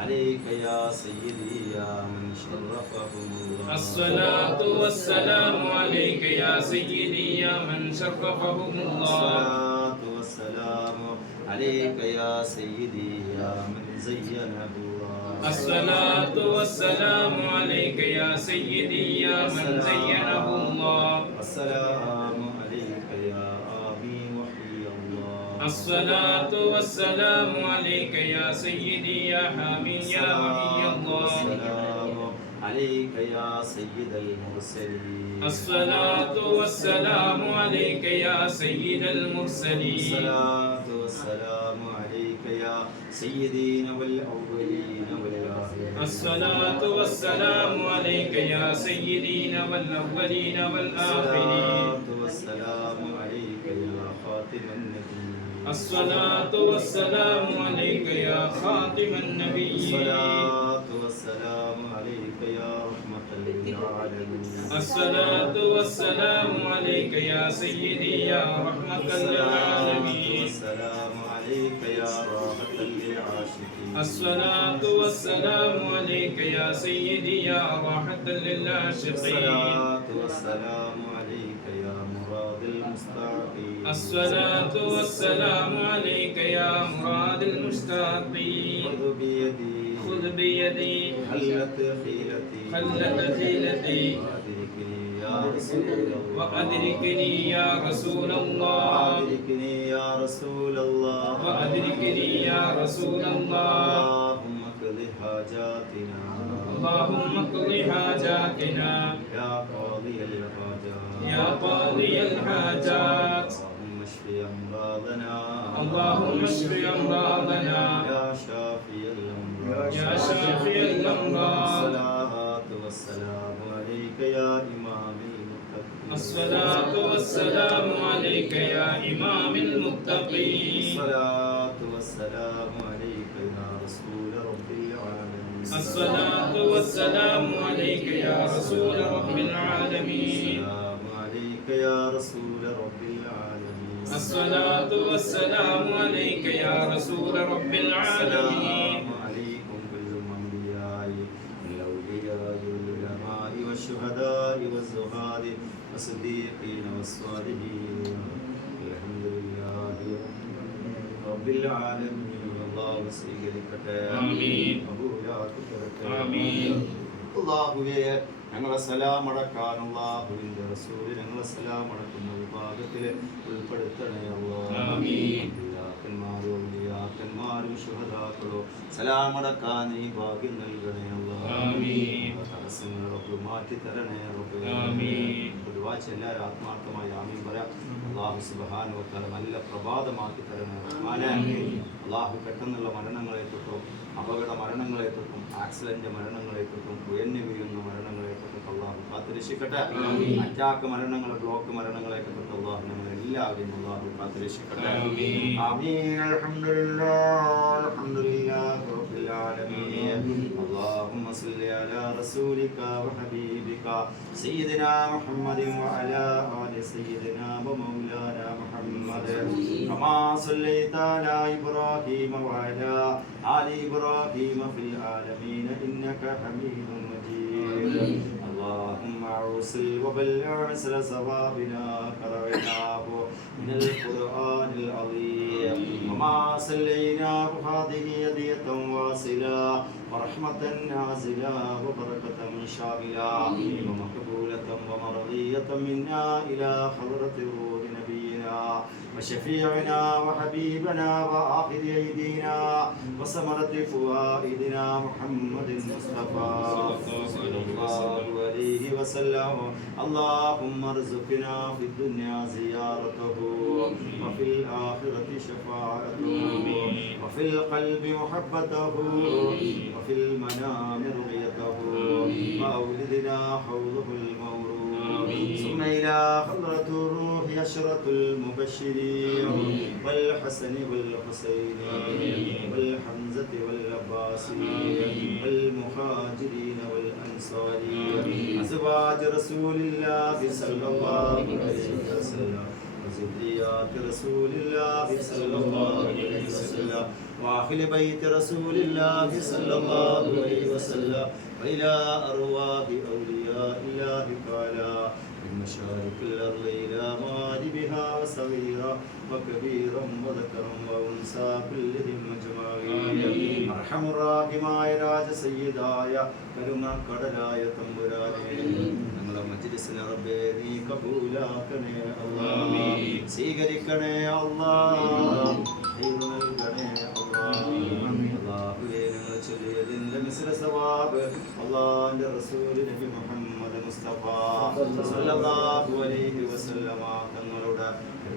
عليك يا سيدي يا من شرفه الله. الصلاة والسلام عليك يا سيدي يا من شرفهم الله. الصلاة والسلام عليك يا سيدي يا من زينه الله. الصلاة والسلام عليك يا سيدي يا من زينه الله. السلام عليك يا أبي وحي الله. الصلاة والسلام عليك يا سيدي يا حامي يا وحي الله. السلام عليك يا سيد المرسلين. الصلاة والسلام عليك يا سيد المرسلين. الصلاة والسلام عليك يا سيدين والأولين والآخرين. الصلاة والسلام عليك يا سيدين والأولين والآخرين. الصلاة والسلام عليك يا خاتم النبيين. الصلاة والسلام عليك يا خاتم النبيين. الصلاة والسلام عليك يا رحمة للعالمين. الصلاة والسلام عليك يا سيدي يا رحمة للعالمين. السلام عليك يا راحة للعاشقين. الصلاة والسلام عليك يا سيدي يا راحة للعاشقين. الصلاة والسلام عليك يا مراد المستعقين. الصلاة والسلام عليك يا مراد المشتاقين. خذ بيدي خذ بيدي حلت خيلتي خلت خيلتي وأدركني يا رسول الله. وأدركني يا رسول الله. وأدركني يا رسول الله. وأدركني يا رسول الله. اللهم اقض حاجاتنا. اللهم اقض حاجاتنا يا قاضي الحاجات. يا قاضي الحاجات. اللهم اشف أمراضنا. اللهم اشف أمراضنا يا شافي الأمراض. يا شافي الأمراض. الصلاة والسلام عليك يا إمام المتقين. الصلاة والسلام عليك يا إمام المتقين. الصلاة والسلام عليك يا رسول رب العالمين. الصلاة والسلام عليك يا رسول رب العالمين. السلام عليك يا رسول رب العالمين. الصلاة والسلام عليك يا رسول رب العالمين. السلام عليكم بالأنبياء والأولياء والعلماء والشهداء والزهاد والصديقين والصالحين. الحمد لله رب العالمين. الله സ്വീകരിക്കട്ടെ. ആമീൻ. കബൂലാക്കി തരട്ടെ. ആമീൻ. അല്ലാഹുവേ, ഞങ്ങളെ സലാം അടക്കാൻ അല്ലാഹുവിന്റെ റസൂൽ ഞങ്ങളെ സലാം അടക്കുന്ന വിഭാഗത്തിൽ ഉൾപ്പെടുത്തണേ അല്ലാഹ്. ആമീൻ. ഔലിയാക്കന്മാരും ഔലിയാക്കന്മാരും ശുഹദാക്കളോ സലാം അടക്കാൻ നീ ഭാഗ്യം നൽകണേ അല്ലാഹ്. ആമീൻ. തടസ്സങ്ങളൊക്കെ മാറ്റി തരണേ റബ്ബേ. ആമീൻ. ഒരുപാട് എല്ലാവരും ആത്മാർത്ഥമായി ആമീൻ പറയാം. അല്ലാഹു സുബ്ഹാനഹു വ തആല നല്ല പ്രഭാതമാക്കി തരണേ റഹ്മാനേ. അല്ലാഹു പെട്ടെന്നുള്ള മരണങ്ങളെ തൊട്ടും അപകട മരണങ്ങളെ തൊട്ടും ആക്സിഡന്റ് മരണങ്ങളെ തൊട്ടും ഉയർന്നു വീഴുന്ന മരണങ്ങളെ തൊട്ടും അല്ലാഹു കാത്തുരക്ഷിക്കട്ടെ. അറ്റാക്ക് മരണങ്ങൾ ബ്ലോക്ക് മരണങ്ങളെ തൊട്ടും അല്ലാഹു നമ്മളെ എല്ലാവരെയും അല്ലാഹു കാത്തുരക്ഷിക്കട്ടെ. ആമീൻ. അൽഹംദുലില്ലാഹ് അൽഹംദുലില്ലാഹി റബ്ബിൽ ആലമീൻ. അല്ലാഹുമ്മ സ്വല്ലി അലാ റസൂലിക വഹബീബിക സയ്യിദിനാ മുഹമ്മദിൻ വഅലാ ആലി സയ്യിദിനാ വമൗലാനാ മുഹമ്മദ് محمد كما صليت على إبراهيم وعلى آل إبراهيم في العالمين إنك حميد مجيد اللهم أرسل وبلغ مثل ثوابنا قرأناه من القرآن العظيم وما صليناه هذه هدية واصلة ورحمة نازلة وبركة شاملة ومقبولة ومرضية منا إلى حضرة روح نبينا وشفيعنا وحبيبنا وآخذ أيدينا وثمرة فوائدنا محمد المصطفى صلى الله عليه وسلم اللهم ارزقنا في الدنيا زيارته وفي الآخرة شفاعته وفي القلب محبته وفي المنام رؤيته وأولدنا حوضه المورود ثم إلى حضرة الروح أشرة المبشرين والحسن والحسين والحمزة والعباس والمهاجرين والأنصار أزواج رسول الله صلى الله عليه وسلم وذريات رسول الله صلى الله عليه وسلم وأهل بيت رسول الله صلى الله عليه وسلم وإلى أرواح أولياء الله تعالى من مشارق الأرض إلى مغاربها وصغيرا وكبيرا وذكرا وأنثى كلهم أجمعين أرحم الراحمين راج سيداയ കരുണക്കടലായ തമ്പുരാനേ ഞങ്ങളെ മജ്‌ലിസിനെ റബ്ബേ നീ കബൂലാക്കണേ അല്ലാഹ് സ്വീകരിക്കണേ അല്ലാഹ് നൽകണേ അല്ലാഹുവേ ഞങ്ങൾ ചൊല്ലിയതിന്റെ മിസ്ര സവാബ് അല്ലാഹുവിന്റെ റസൂൽ നബി മുഹമ്മദ് മുസ്തഫ സല്ലല്ലാഹു അലൈഹി വസല്ലമ തങ്ങളുടെ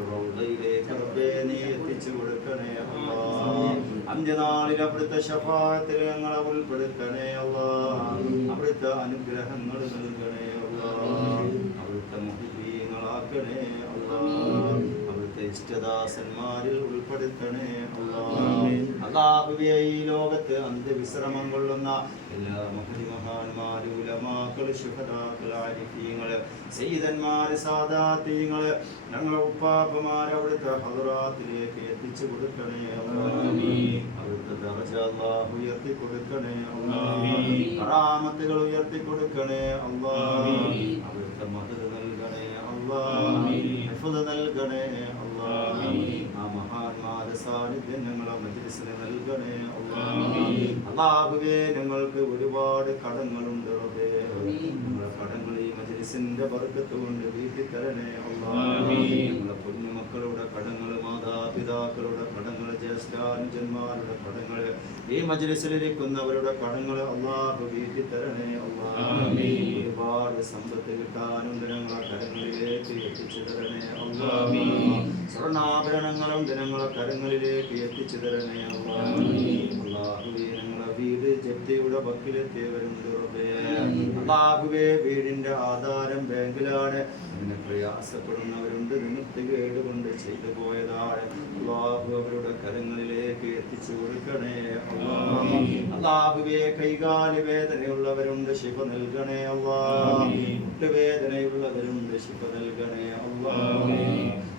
റൗദയിലേക്ക് റബ്ബേ നീ എത്തിച്ചു കൊടുക്കണേ അല്ലാഹ് അന്ത്യനാളിൽ അവിടുത്തെ ശഫാഅത്തിൽ ഞങ്ങളെ ഉൾപ്പെടുത്തണേ അല്ലാഹ് അവിടുത്തെ അനുഗ്രഹങ്ങൾ നൽകണേ അല്ലാഹ് അവിടുത്തെ മുഹബ്ബീങ്ങളാക്കണേ അല്ലാഹ് അവിടുത്തെ ഇഷ്ടദാസന്മാരിൽ ഉൾപ്പെടുത്തണേ അല്ലാഹ് അല്ലാഹുവേ ഈ ലോകത്ത് അന്ത്യവിശ്രമം കൊള്ളുന്ന എല്ലാ മഹാന്മാരും ഉലമാക്കൾ ശുഹദാക്കൾ ആരിഫീങ്ങൾ സയ്യിദന്മാർ സാദാത്തീങ്ങൾ ഞങ്ങളെ ഉപ്പാപ്പമാർ അവിടുത്തെ ഹദറാത്തിലേക്ക് എത്തിച്ചു കൊടുക്കണേ അല്ലാഹ് അവിടുത്തെ ദറജ അല്ലാഹ് ഉയർത്തി കൊടുക്കണേ അല്ലാഹ് കറാമത്തുകൾ ഉയർത്തി കൊടുക്കണേ അല്ലാഹ് അവിടുത്തെ മദദ് നൽകണേ അല്ലാഹ് ഹിഫ്ദ് നൽകണേ അല്ലാഹ് ആ മഹാന്മാരുടെ സാന്നിധ്യം ഞങ്ങളെ മജ്‌ലിസിന് നൽകണേ അല്ലാഹ് അല്ലാഹുവേ ഞങ്ങൾക്ക് ഒരുപാട് കടങ്ങളുണ്ട് റബ്ബേ ഞങ്ങളുടെ കടങ്ങൾ ഈ മജ്‌ലിസിന്റെ ബർക്കത്ത് കൊണ്ട് വീട്ടി തരണേ അല്ലാഹ് ഞങ്ങളുടെ കുഞ്ഞുമക്കളുടെ കടങ്ങൾ മാതാപിതാക്കളുടെ കടങ്ങൾ ജ്യേഷ്ഠാനുജന്മാരുടെ കടങ്ങൾ ഈ മജ്‌ലിസിലിരിക്കുന്നവരുടെ കടങ്ങൾ അല്ലാഹു വീട്ടി തരണേ അല്ലാഹ് ഒരുപാട് സമ്പത്ത് കിട്ടാനുണ്ട് ഞങ്ങളെ കരങ്ങളിലേക്ക് എത്തിച്ചു തരണേ അല്ലാഹ് സ്വർണ്ണാഭരണങ്ങളുണ്ട് ഞങ്ങളെ കരങ്ങളിലേക്ക് എത്തിച്ചു തരണേ അല്ലാഹ് അല്ലാഹുവേ ഞങ്ങളെ വീട് ജപ്തിയുടെ വക്കിലെത്തിയവരുണ്ട് റബ്ബേ അല്ലാഹുവേ വീടിന്റെ ആധാരം ബാങ്കിലാണ് അതിനെ പ്രയാസപ്പെടുന്നവരുണ്ട് നിമിത്തകേട് കൊണ്ട് ചെയ്തു പോയതാണ് അല്ലാഹു അവരുടെ കരങ്ങളിലേക്ക് എത്തിച്ചു കൊടുക്കണേ അല്ലാഹ് അല്ലാഹുവേ കൈകാല് വേദനയുള്ളവരുണ്ട് ശിഫ നൽകണേ അല്ലാഹ് മുട്ടുവേദനയുള്ളവരുണ്ട് ശിഫ നൽകണേ അല്ലാഹ്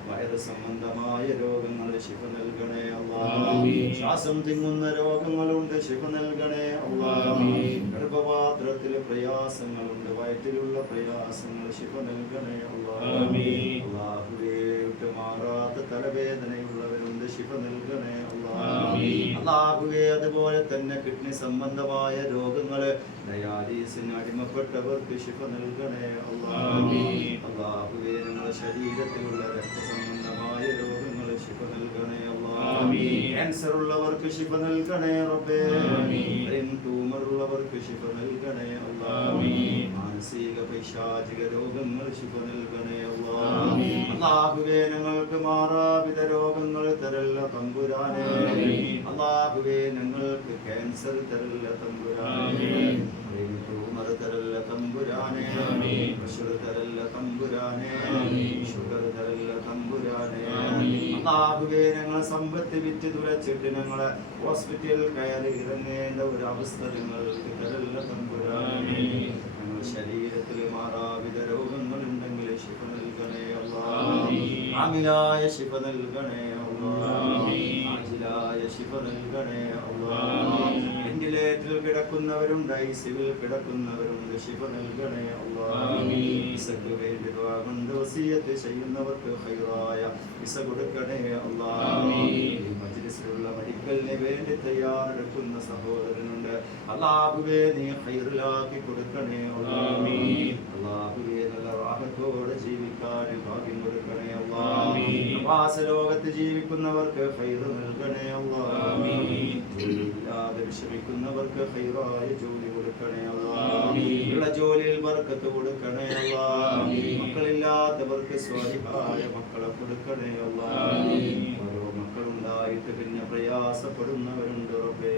വയറ് സംബന്ധമായ രോഗങ്ങൾ ശിഫ നൽകണേ അല്ലാഹ് ശ്വാസം തിങ്ങുന്ന രോഗങ്ങളുണ്ട് ശിഫ നൽകണേ അല്ലാഹ് ഗർഭപാത്രത്തിൽ പ്രയാസങ്ങളുണ്ട് വയറ്റിലുള്ള പ്രയാസങ്ങൾ ശിഫ നൽകണേ അല്ലാഹ് അല്ലാഹുവേ മാറാത്ത തലവേദനയുള്ളവരുണ്ട് ശിഫ നൽകണേ അല്ലാഹ് അല്ലാഹുവേ അതുപോലെ തന്നെ കിഡ്നി സംബന്ധമായ രോഗങ്ങൾ ഡയാലിസിന് അടിമപ്പെട്ടവർക്ക് ശിഫ നൽകണേ അല്ലാഹ് അല്ലാഹുവേ ഞങ്ങളുടെ ശരീരത്തിലുള്ള രക്തസംബന്ധമായ രോഗങ്ങൾ ശിഫ നൽകണേ അല്ലാഹ് ക്യാൻസർ ഉള്ളവർക്ക് ശിഫ നൽകണേ റബ്ബേ ട്യൂമർ ഉള്ളവർക്ക് ശിഫ നൽകണേ അല്ലാഹ് മാനസിക പൈശാചിക രോഗങ്ങൾ ശിഫ നൽകണേ അല്ലാഹ് അല്ലാഹുവേ ഞങ്ങൾക്ക് മാറാവിധ രോഗങ്ങൾ തരല്ല തമ്പുരാനേ അല്ലാഹുവേ ഞങ്ങൾക്ക് ക്യാൻസർ തരല്ല തമ്പുരാനേ ട്യൂമർ തരല്ല തമ്പുരാനേ പ്രഷർ തരല്ല തമ്പുരാനേ ഷുഗർ തരല്ല തമ്പുരാനേ അല്ലാഹുവേ ഞങ്ങളെ സമ്പത്ത് വിറ്റ് തുലച്ചിട്ട് ഞങ്ങളെ ഹോസ്പിറ്റൽ കയറി ഇറങ്ങേണ്ട ഒരു അവസ്ഥ ഞങ്ങൾക്ക് തരല്ല തമ്പുരാനേ ഞങ്ങളുടെ ശരീരത്തിൽ മാറാവിധ രോഗങ്ങൾ ഉണ്ടെങ്കിൽ ശിഫ നൽകണേ അല്ലാഹ് ആമിലായ ശിഫ നൽകണേ അല്ലാഹ്. ആജിലായ ശിഫ നൽകണേ അല്ലാഹ്. വെന്റിലേറ്ററിൽ കിടക്കുന്നവരുണ്ട്, ഐസിയുവിൽ കിടക്കുന്നവരുണ്ട്, ശിഫ നൽകണേ അല്ലാഹ്. വിസക്ക് വേണ്ടി ദുആ കൊണ്ട് വസിയത്ത് ചെയ്യുന്നവർക്ക് ഖൈറായ വിസ കൊടുക്കണേ അല്ലാഹ്. ഈ മജ്ലിസിലുള്ള മെഡിക്കലിന് വേണ്ടി തയ്യാറെടുക്കുന്ന സഹോദരനുണ്ട്, അല്ലാഹുവേ നീ ഖൈറിലാക്കി കൊടുക്കണേ അല്ലാഹ്. അല്ലാഹുവേ നല്ല റാഹത്തോടെ ജീവിക്കാൻ ഭാഗ്യം കൊടുക്കണേ അല്ലാഹ്. പ്രവാസലോകത്ത് ജീവിക്കുന്നവർക്ക് ഖൈർ നൽകണേ അല്ലാഹ്. ജോലിയില്ലാതെ വിഷമിക്കുന്നവർക്ക് ഖൈറായ ജോലി കൊടുക്കണേ അല്ലാഹ്. ഉള്ള ജോലിയിൽ ബർക്കത്ത് കൊടുക്കണേ അല്ലാഹ്. മക്കളില്ലാത്തവർക്ക് സ്വാലിഹായ മക്കളെ കൊടുക്കണേ അല്ലാഹ്. ഓരോ മക്കളുണ്ടായിട്ട് പിന്നെ പ്രയാസപ്പെടുന്നവരുണ്ട് റബ്ബേ.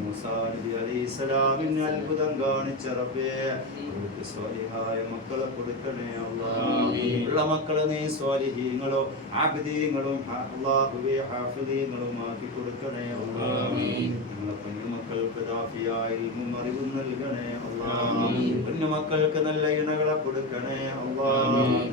മൂസാ നബി അലൈഹിസ്സലാമിന് അത്ഭുതം കാണിച്ച റബ്ബേ, അവർക്ക് സ്വാലിഹായ മക്കളെ കൊടുക്കണേ അല്ലാഹ്. ഉള്ള മക്കളെ നീ സ്വാലിഹീങ്ങളോ ആബിദീങ്ങളും അല്ലാഹുവേ ഹാഫിദീങ്ങളും ആക്കി കൊടുക്കണേ അല്ലാഹ്. ഞങ്ങളെ കുഞ്ഞുമക്കൾക്ക് ദാഫിയായ ഇൽമും അറിവും നൽകണേ അല്ലാഹ്. കുഞ്ഞുമക്കൾക്ക് നല്ല ഇണകളെ കൊടുക്കണേ അല്ലാഹ്.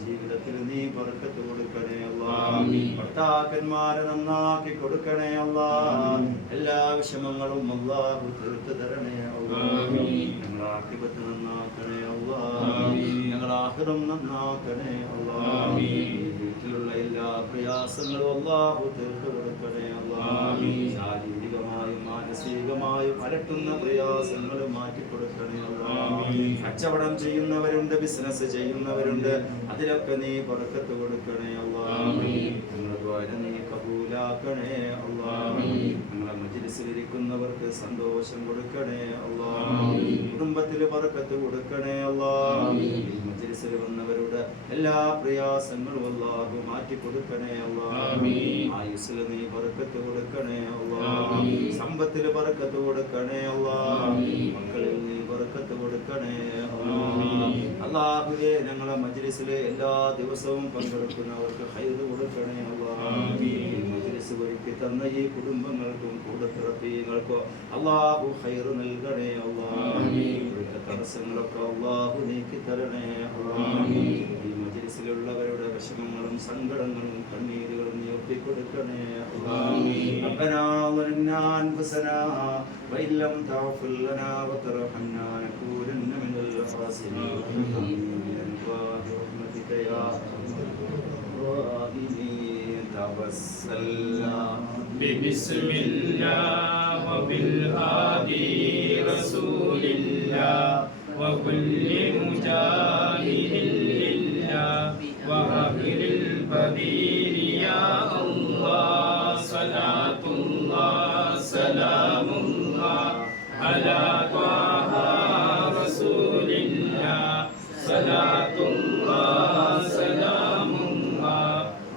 ജീവിതത്തിൽ നീ ബർക്കത്ത് കൊടുക്കണേ അല്ലാഹ്. ഭർത്താക്കന്മാരെ നന്നാക്കി കൊടുക്കണേ അല്ലാഹ്. എല്ലാ വിഷമങ്ങളും അല്ലാഹു തീർത്ത് തരണേ അല്ലാഹ്. ഞങ്ങളുടെ ആഖിബത്ത് നന്നാക്കണേ അല്ലാഹ്. ഞങ്ങളുടെ ആഖിറം നന്നാക്കണേ അല്ലാഹ്. വീട്ടിലുള്ള എല്ലാ പ്രയാസങ്ങളും അല്ലാഹു തീർത്ത് കൊടുക്കണേ അല്ലാഹ്. ശാരീരികമായും മാനസികമായും അലട്ടുന്ന പ്രയാസങ്ങൾ മാറ്റി കൊടുക്കണേ അല്ലാഹ്. കച്ചവടം ചെയ്യുന്നവരുണ്ട്, ബിസിനസ് ചെയ്യുന്നവരുണ്ട്, അതിലൊക്കെ നീ ബർക്കത്ത് കൊടുക്കണേ അല്ലാഹ്. ഞങ്ങളുടെ ദ്വാര നീ കബൂലാക്കണേ അല്ലാഹ്. ഞങ്ങളുടെ മജ്ലിസിലിരിക്കുന്നവർക്ക് സന്തോഷം കൊടുക്കണേ അല്ലാഹ്. കുടുംബത്തിൽ ബർക്കത്ത് കൊടുക്കണേ അല്ലാഹ്. ഈ മജ്ലിസിൽ വന്നവരുടെ എല്ലാ പ്രയാസങ്ങളും അല്ലാഹു മാറ്റി കൊടുക്കണേ അല്ലാഹ്. ആയുസ്സിൽ നീ ബർക്കത്ത് കൊടുക്കണേ അല്ലാഹ്. സമ്പത്തിൽ ബർക്കത്ത് കൊടുക്കണേ അല്ലാഹ്. മക്കളിൽ നീ ബർക്കത്ത് കൊടുക്കണേ അല്ലാഹ്. അല്ലാഹുവേ ഞങ്ങളെ മജ്ലിസിലെ എല്ലാ ദിവസവും പങ്കെടുക്കുന്നവർക്ക് ഖൈർ കൊടുക്കണേ അല്ലാഹ്. ഈ മജ്ലിസ് ഒരുക്കി തന്ന ഈ കുടുംബങ്ങൾക്കും കൂടപ്പിറപ്പികൾക്കും അല്ലാഹു ഖൈർ നൽകണേ അല്ലാഹ്. ഇവിടുത്തെ തടസ്സങ്ങളൊക്കെ അല്ലാഹു നീക്കി തരണേ അല്ലാഹ്. ഈ മജ്ലിസിലുള്ളവരുടെ വിഷമങ്ങളും സങ്കടങ്ങളും കണ്ണീരുകളും നീ ഒപ്പിക്കൊടുക്കണേ അല്ലാഹ്. റബ്ബനാ ളലനാ അൻഫുസനാ വഇൻ ലം തഗ്ഫിർ ലനാ വതർഹംനാ ലനകൂനന്ന മിനൽ ഖാസിരീൻ. برحمتك يا الراحمين توسلنا بسم الله وبالهادي رسول الله وكل مجاهد لله وأهل البديل يا الله. صلاة الله سلام الله على طه رسول الله. صلاة الله سلام الله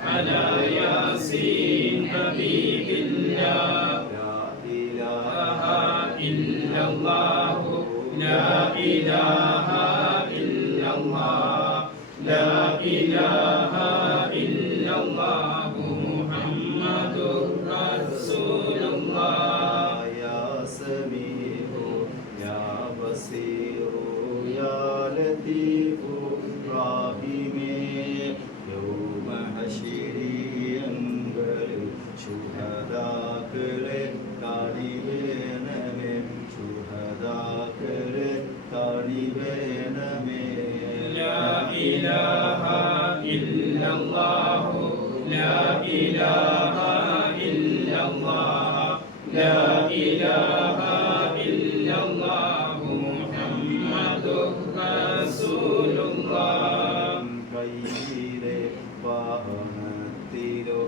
على ياسين حبيب الله. لا إله إلا الله لا إله إلا الله لا إله إلا الله محمد رسول الله. يا سميع يا بصير يا لطيف رحيم يوم حشرينغل شهداكله കാണിവേനമേ ശുഹദാക്കളെ കാണിവേനമേ. لا إله إلا الله لا إله إلا الله لا إله إلا الله محمد رسول الله. കൈയിലെ വാഹനത്തിലോ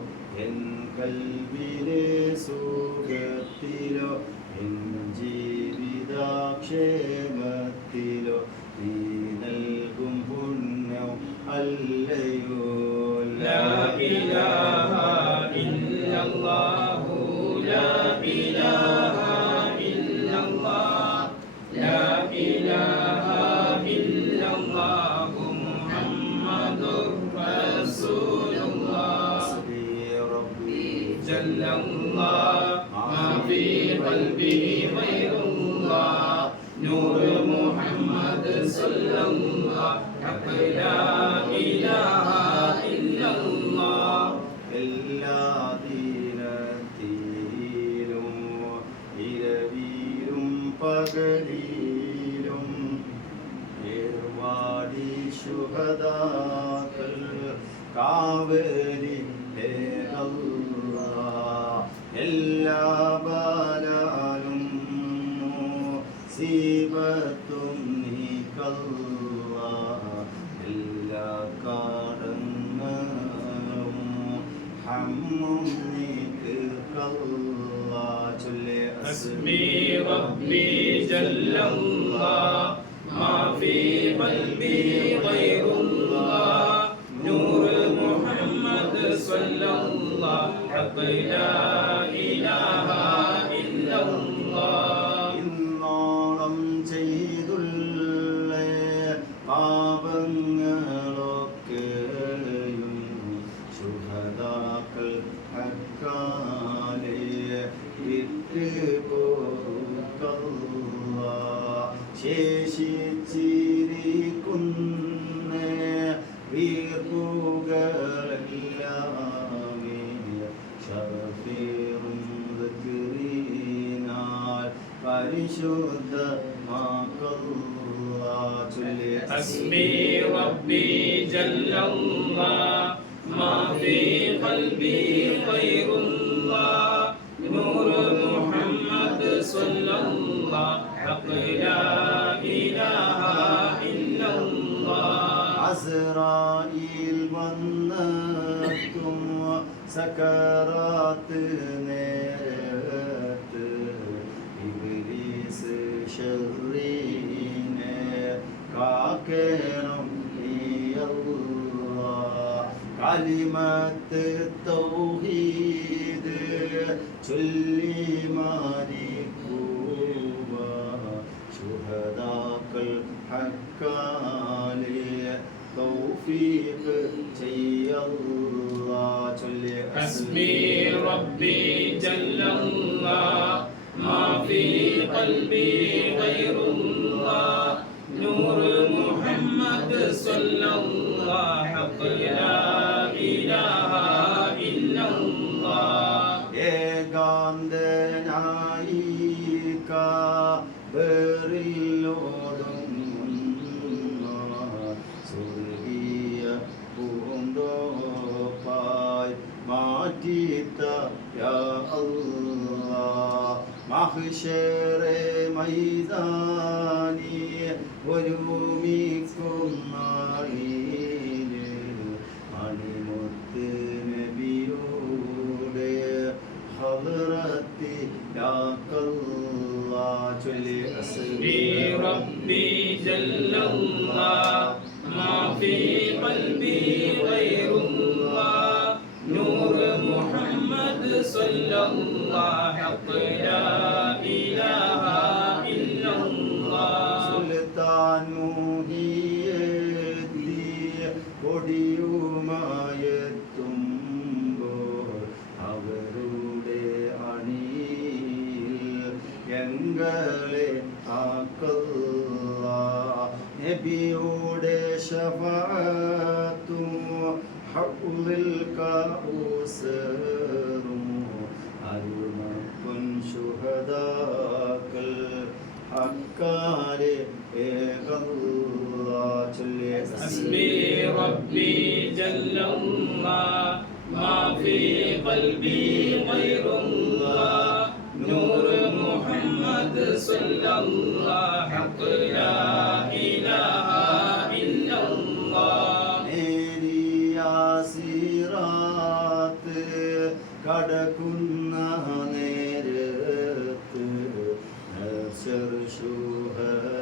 എൻ കൽവിലെ സുഖത്തിലോ എൻ ജീവിതാക്ഷേമത്തിലോ നീ നൽകും പുണ്യം അല്ലയോ. لا إله إلا الله لا إله إلا الله لا إله إلا الله محمد رسول الله. جل الله ما في قلبه غير الله نور محمد صلى الله حق لا إله إلا എല്ലാ ദിനത്തിലും ഇരവിലും പകലിലും ഏർവാടി ശുഹദാക്കൾ കാവലി എല്ലാ ബാലാലും സീബത്തും നീക്കല്ല എല്ലാ കാടങ്ങളും ഹമ്മും നീക്കല്ല ചൊല്ലി ഹസ്ബി റബ്ബി ജല്ലല്ലാഹ് മാ ഫീ ഖൽബി ഗൈറുല്ലാഹ് നൂർ മുഹമ്മദ് സ്വല്ലല്ലാഹു അലൈഹി ലാ ഇലാഹ ഇല്ലല്ലാഹ് ഇന്നോളം ചെയ്തുള്ള പാപങ്ങളൊക്കെയും ശുഹദാക്കൾ ഹക്കാലെ വിട്ടുപോകല്ല ശേഷിച്ചിരിക്കുന്ന വീർപ്പുകളെല്ലാമേ ശറഫേറും ദിക്റിനാൽ പരിശുദ്ധമാക്കല്ല ചൊല്ലി ഹസ്ബി റബ്ബി ജല്ലല്ലാഹ് മാ ഫീ ഖൽബി ഗൈറുല്ലാഹ് നൂർ മുഹമ്മദ് സ്വല്ലല്ലാഹു അലൈഹി ലാ ഇലാഹ ഇല്ലല്ലാഹ് അസ്റായീൽ വന്നെത്തും സക്കറാത്ത് നേരത്ത് ഇബ്ലീസ് ശർരീനെ കാക്കണം നീയല്ലാഹ് കലിമത്ത് തൗഹീദ് ചൊല്ലി മാരിക്കൂവ ശുഹദാക്കൾ ഹക്കാലെ തൗഫീഖ് ചെയ്യല്ലാഹ് ചൊല്ലി ഹസ്ബി റബ്ബി ജല്ലല്ലാഹ് മാ ഫീ ഖൽബി ഗൈറുല്ലാഹ് നൂർ മുഹമ്മദ് സ്വല്ലല്ലാഹു അലൈഹി ലാ ഇലാഹ ഇല്ലല്ലാഹ് ഏകാന്തനായി കാബറിലോടുന്ന സ്വർഗീയ പൂന്തോപ്പായി മാറ്റിത്ത യാ അല്ലാഹ് മഹ്ശറെ മൈദാനി ഒരുമിക്കും നാളില് മണിമുത്ത് നബിയുടെ ഹദ്റത്തിലാക്കല്ലാഹ് ചൊല്ലി ഹസ്ബി റബ്ബി ജല്ലല്ലാഹ് മാ ഫീ ഖൽബി ഗൈറുല്ലാഹ് നൂർ മുഹമ്മദ് സ്വല്ലല്ലാഹു അലൈഹി ലാ ഇലാഹ ഇല്ലല്ലാഹ് സുൽത്താൻ മുഹിയത്തി കൊടിയുമായെത്തുമ്പോൾ അവരുടെ അണിയിൽ ഞങ്ങളെ ആക്കല്ലാഹ് നബിയുടെ ശഫാഅത്തും ഹൗളിൽ കൗസറും അരുമപ്പൻ ശുഹദാക്കൾ ഹക്കാലെ ഏകല്ലാഹ് ചൊല്ലി ഹസ്ബി റബ്ബി ജല്ലല്ലാഹ് മാ ഫീ ഖൽബി ഗൈറുല്ലാഹ് നൂർ മുഹമ്മദ് സ്വല്ലല്ലാഹു അലൈഹി ലാ ഇലാഹ ഇല്ലല്ലാഹ് നേരിയാസിറാത്ത് കടക്കുന്ന നേരത്ത്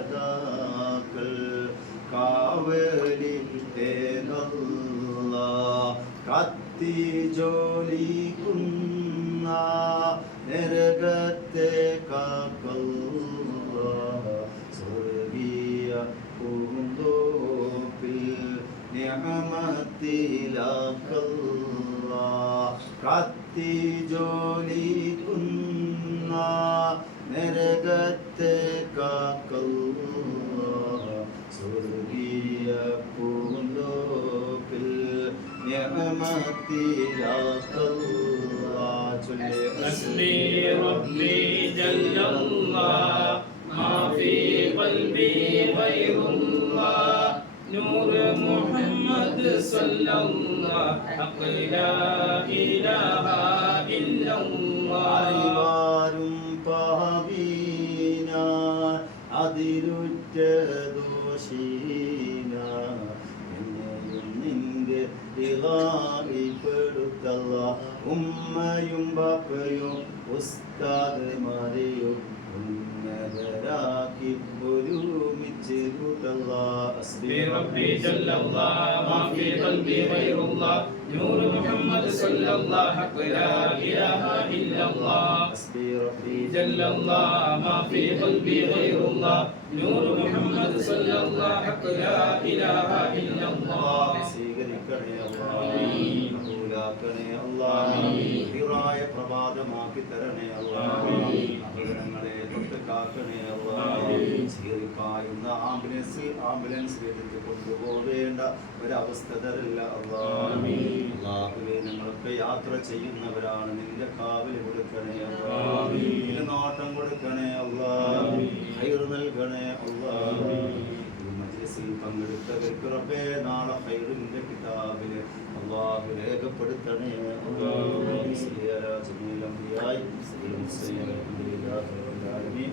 ശുഹദാക്കൾ കാവലി ഏകല്ലാഹ് കത്തി ജോലിക്കുന്ന നരകത്തെ കാക്കല്ലാഹ് സ്വർഗീയ പൂന്തോപ്പിൽ നിഅമത്തിലാക്കല്ലാഹ് കത്തി ജോലിക്കുന്ന നരകത്തെ കാക്കല്ലാഹ് സ്വർഗീയ പൂന്തോപ്പിൽ حسبي ربي جل الله ما في قلبي غير الله نور محمد صلى الله حق لا إله إلا الله അറിവാരും പാപീന അതിരുറ്റ ദോഷീന എന്നെയും നിന്റെ ഇലാഹിപ്പെടുത്തല്ല ഉമ്മയും ബാപ്പയും ഉസ്താദ്മാരെയും ഉന്നതരാക്കി ഒരുമിച്ച് കൂട്ടല്ല حسبي ربي جل الله ما في قلبي غير الله نور محمد صلى الله حق لا إله إلا الله حسبي ربي جل الله ما في قلبي غير الله نور محمد صلى الله حق لا إله إلا الله സ്വീകരിക്കണേ അല്ലാഹ് ആമീൻ. കബൂലാക്കണേ അല്ലാഹ് ആമീൻ. ഹിറായ പ്രഭാതമാക്കി തരണേ അല്ലാഹ് ആമീൻ. അപകടങ്ങളെ തൊട്ട് കാക്കണേ അല്ലാഹ് ആമീൻ. ചീറിപ്പായുന്ന ആംബുലൻസ് എടുത്ത് കൊണ്ടുപോവേണ്ട ഒരവസ്ഥ തരില്ല അല്ലാഹ് ആമീൻ. അല്ലാഹുവേ ഞങ്ങളൊക്കെ യാത്ര ചെയ്യുന്നവരാണ് നിന്റെ കാവൽ കൊടുക്കണേ അല്ലാഹ് ആമീൻ. നിന്റെ നോട്ടം കൊടുക്കണേ അല്ലാഹ് ആമീൻ. ഖൈർ നൽകണേ അല്ലാഹ് ആമീൻ. മജ്ലിസിൽ പങ്കെടുത്തവർക്ക് റബ്ബേ നാളെ ഖൈറിന്റെ കിതാബിൽ അല്ലാഹു രേഖപ്പെടുത്തണേ അല്ലാഹു ജമീൽ അംബിയായി മുസ്ലിം അൽഹംദുലില്ലാഹി റബ്ബിൽ ആലമീൻ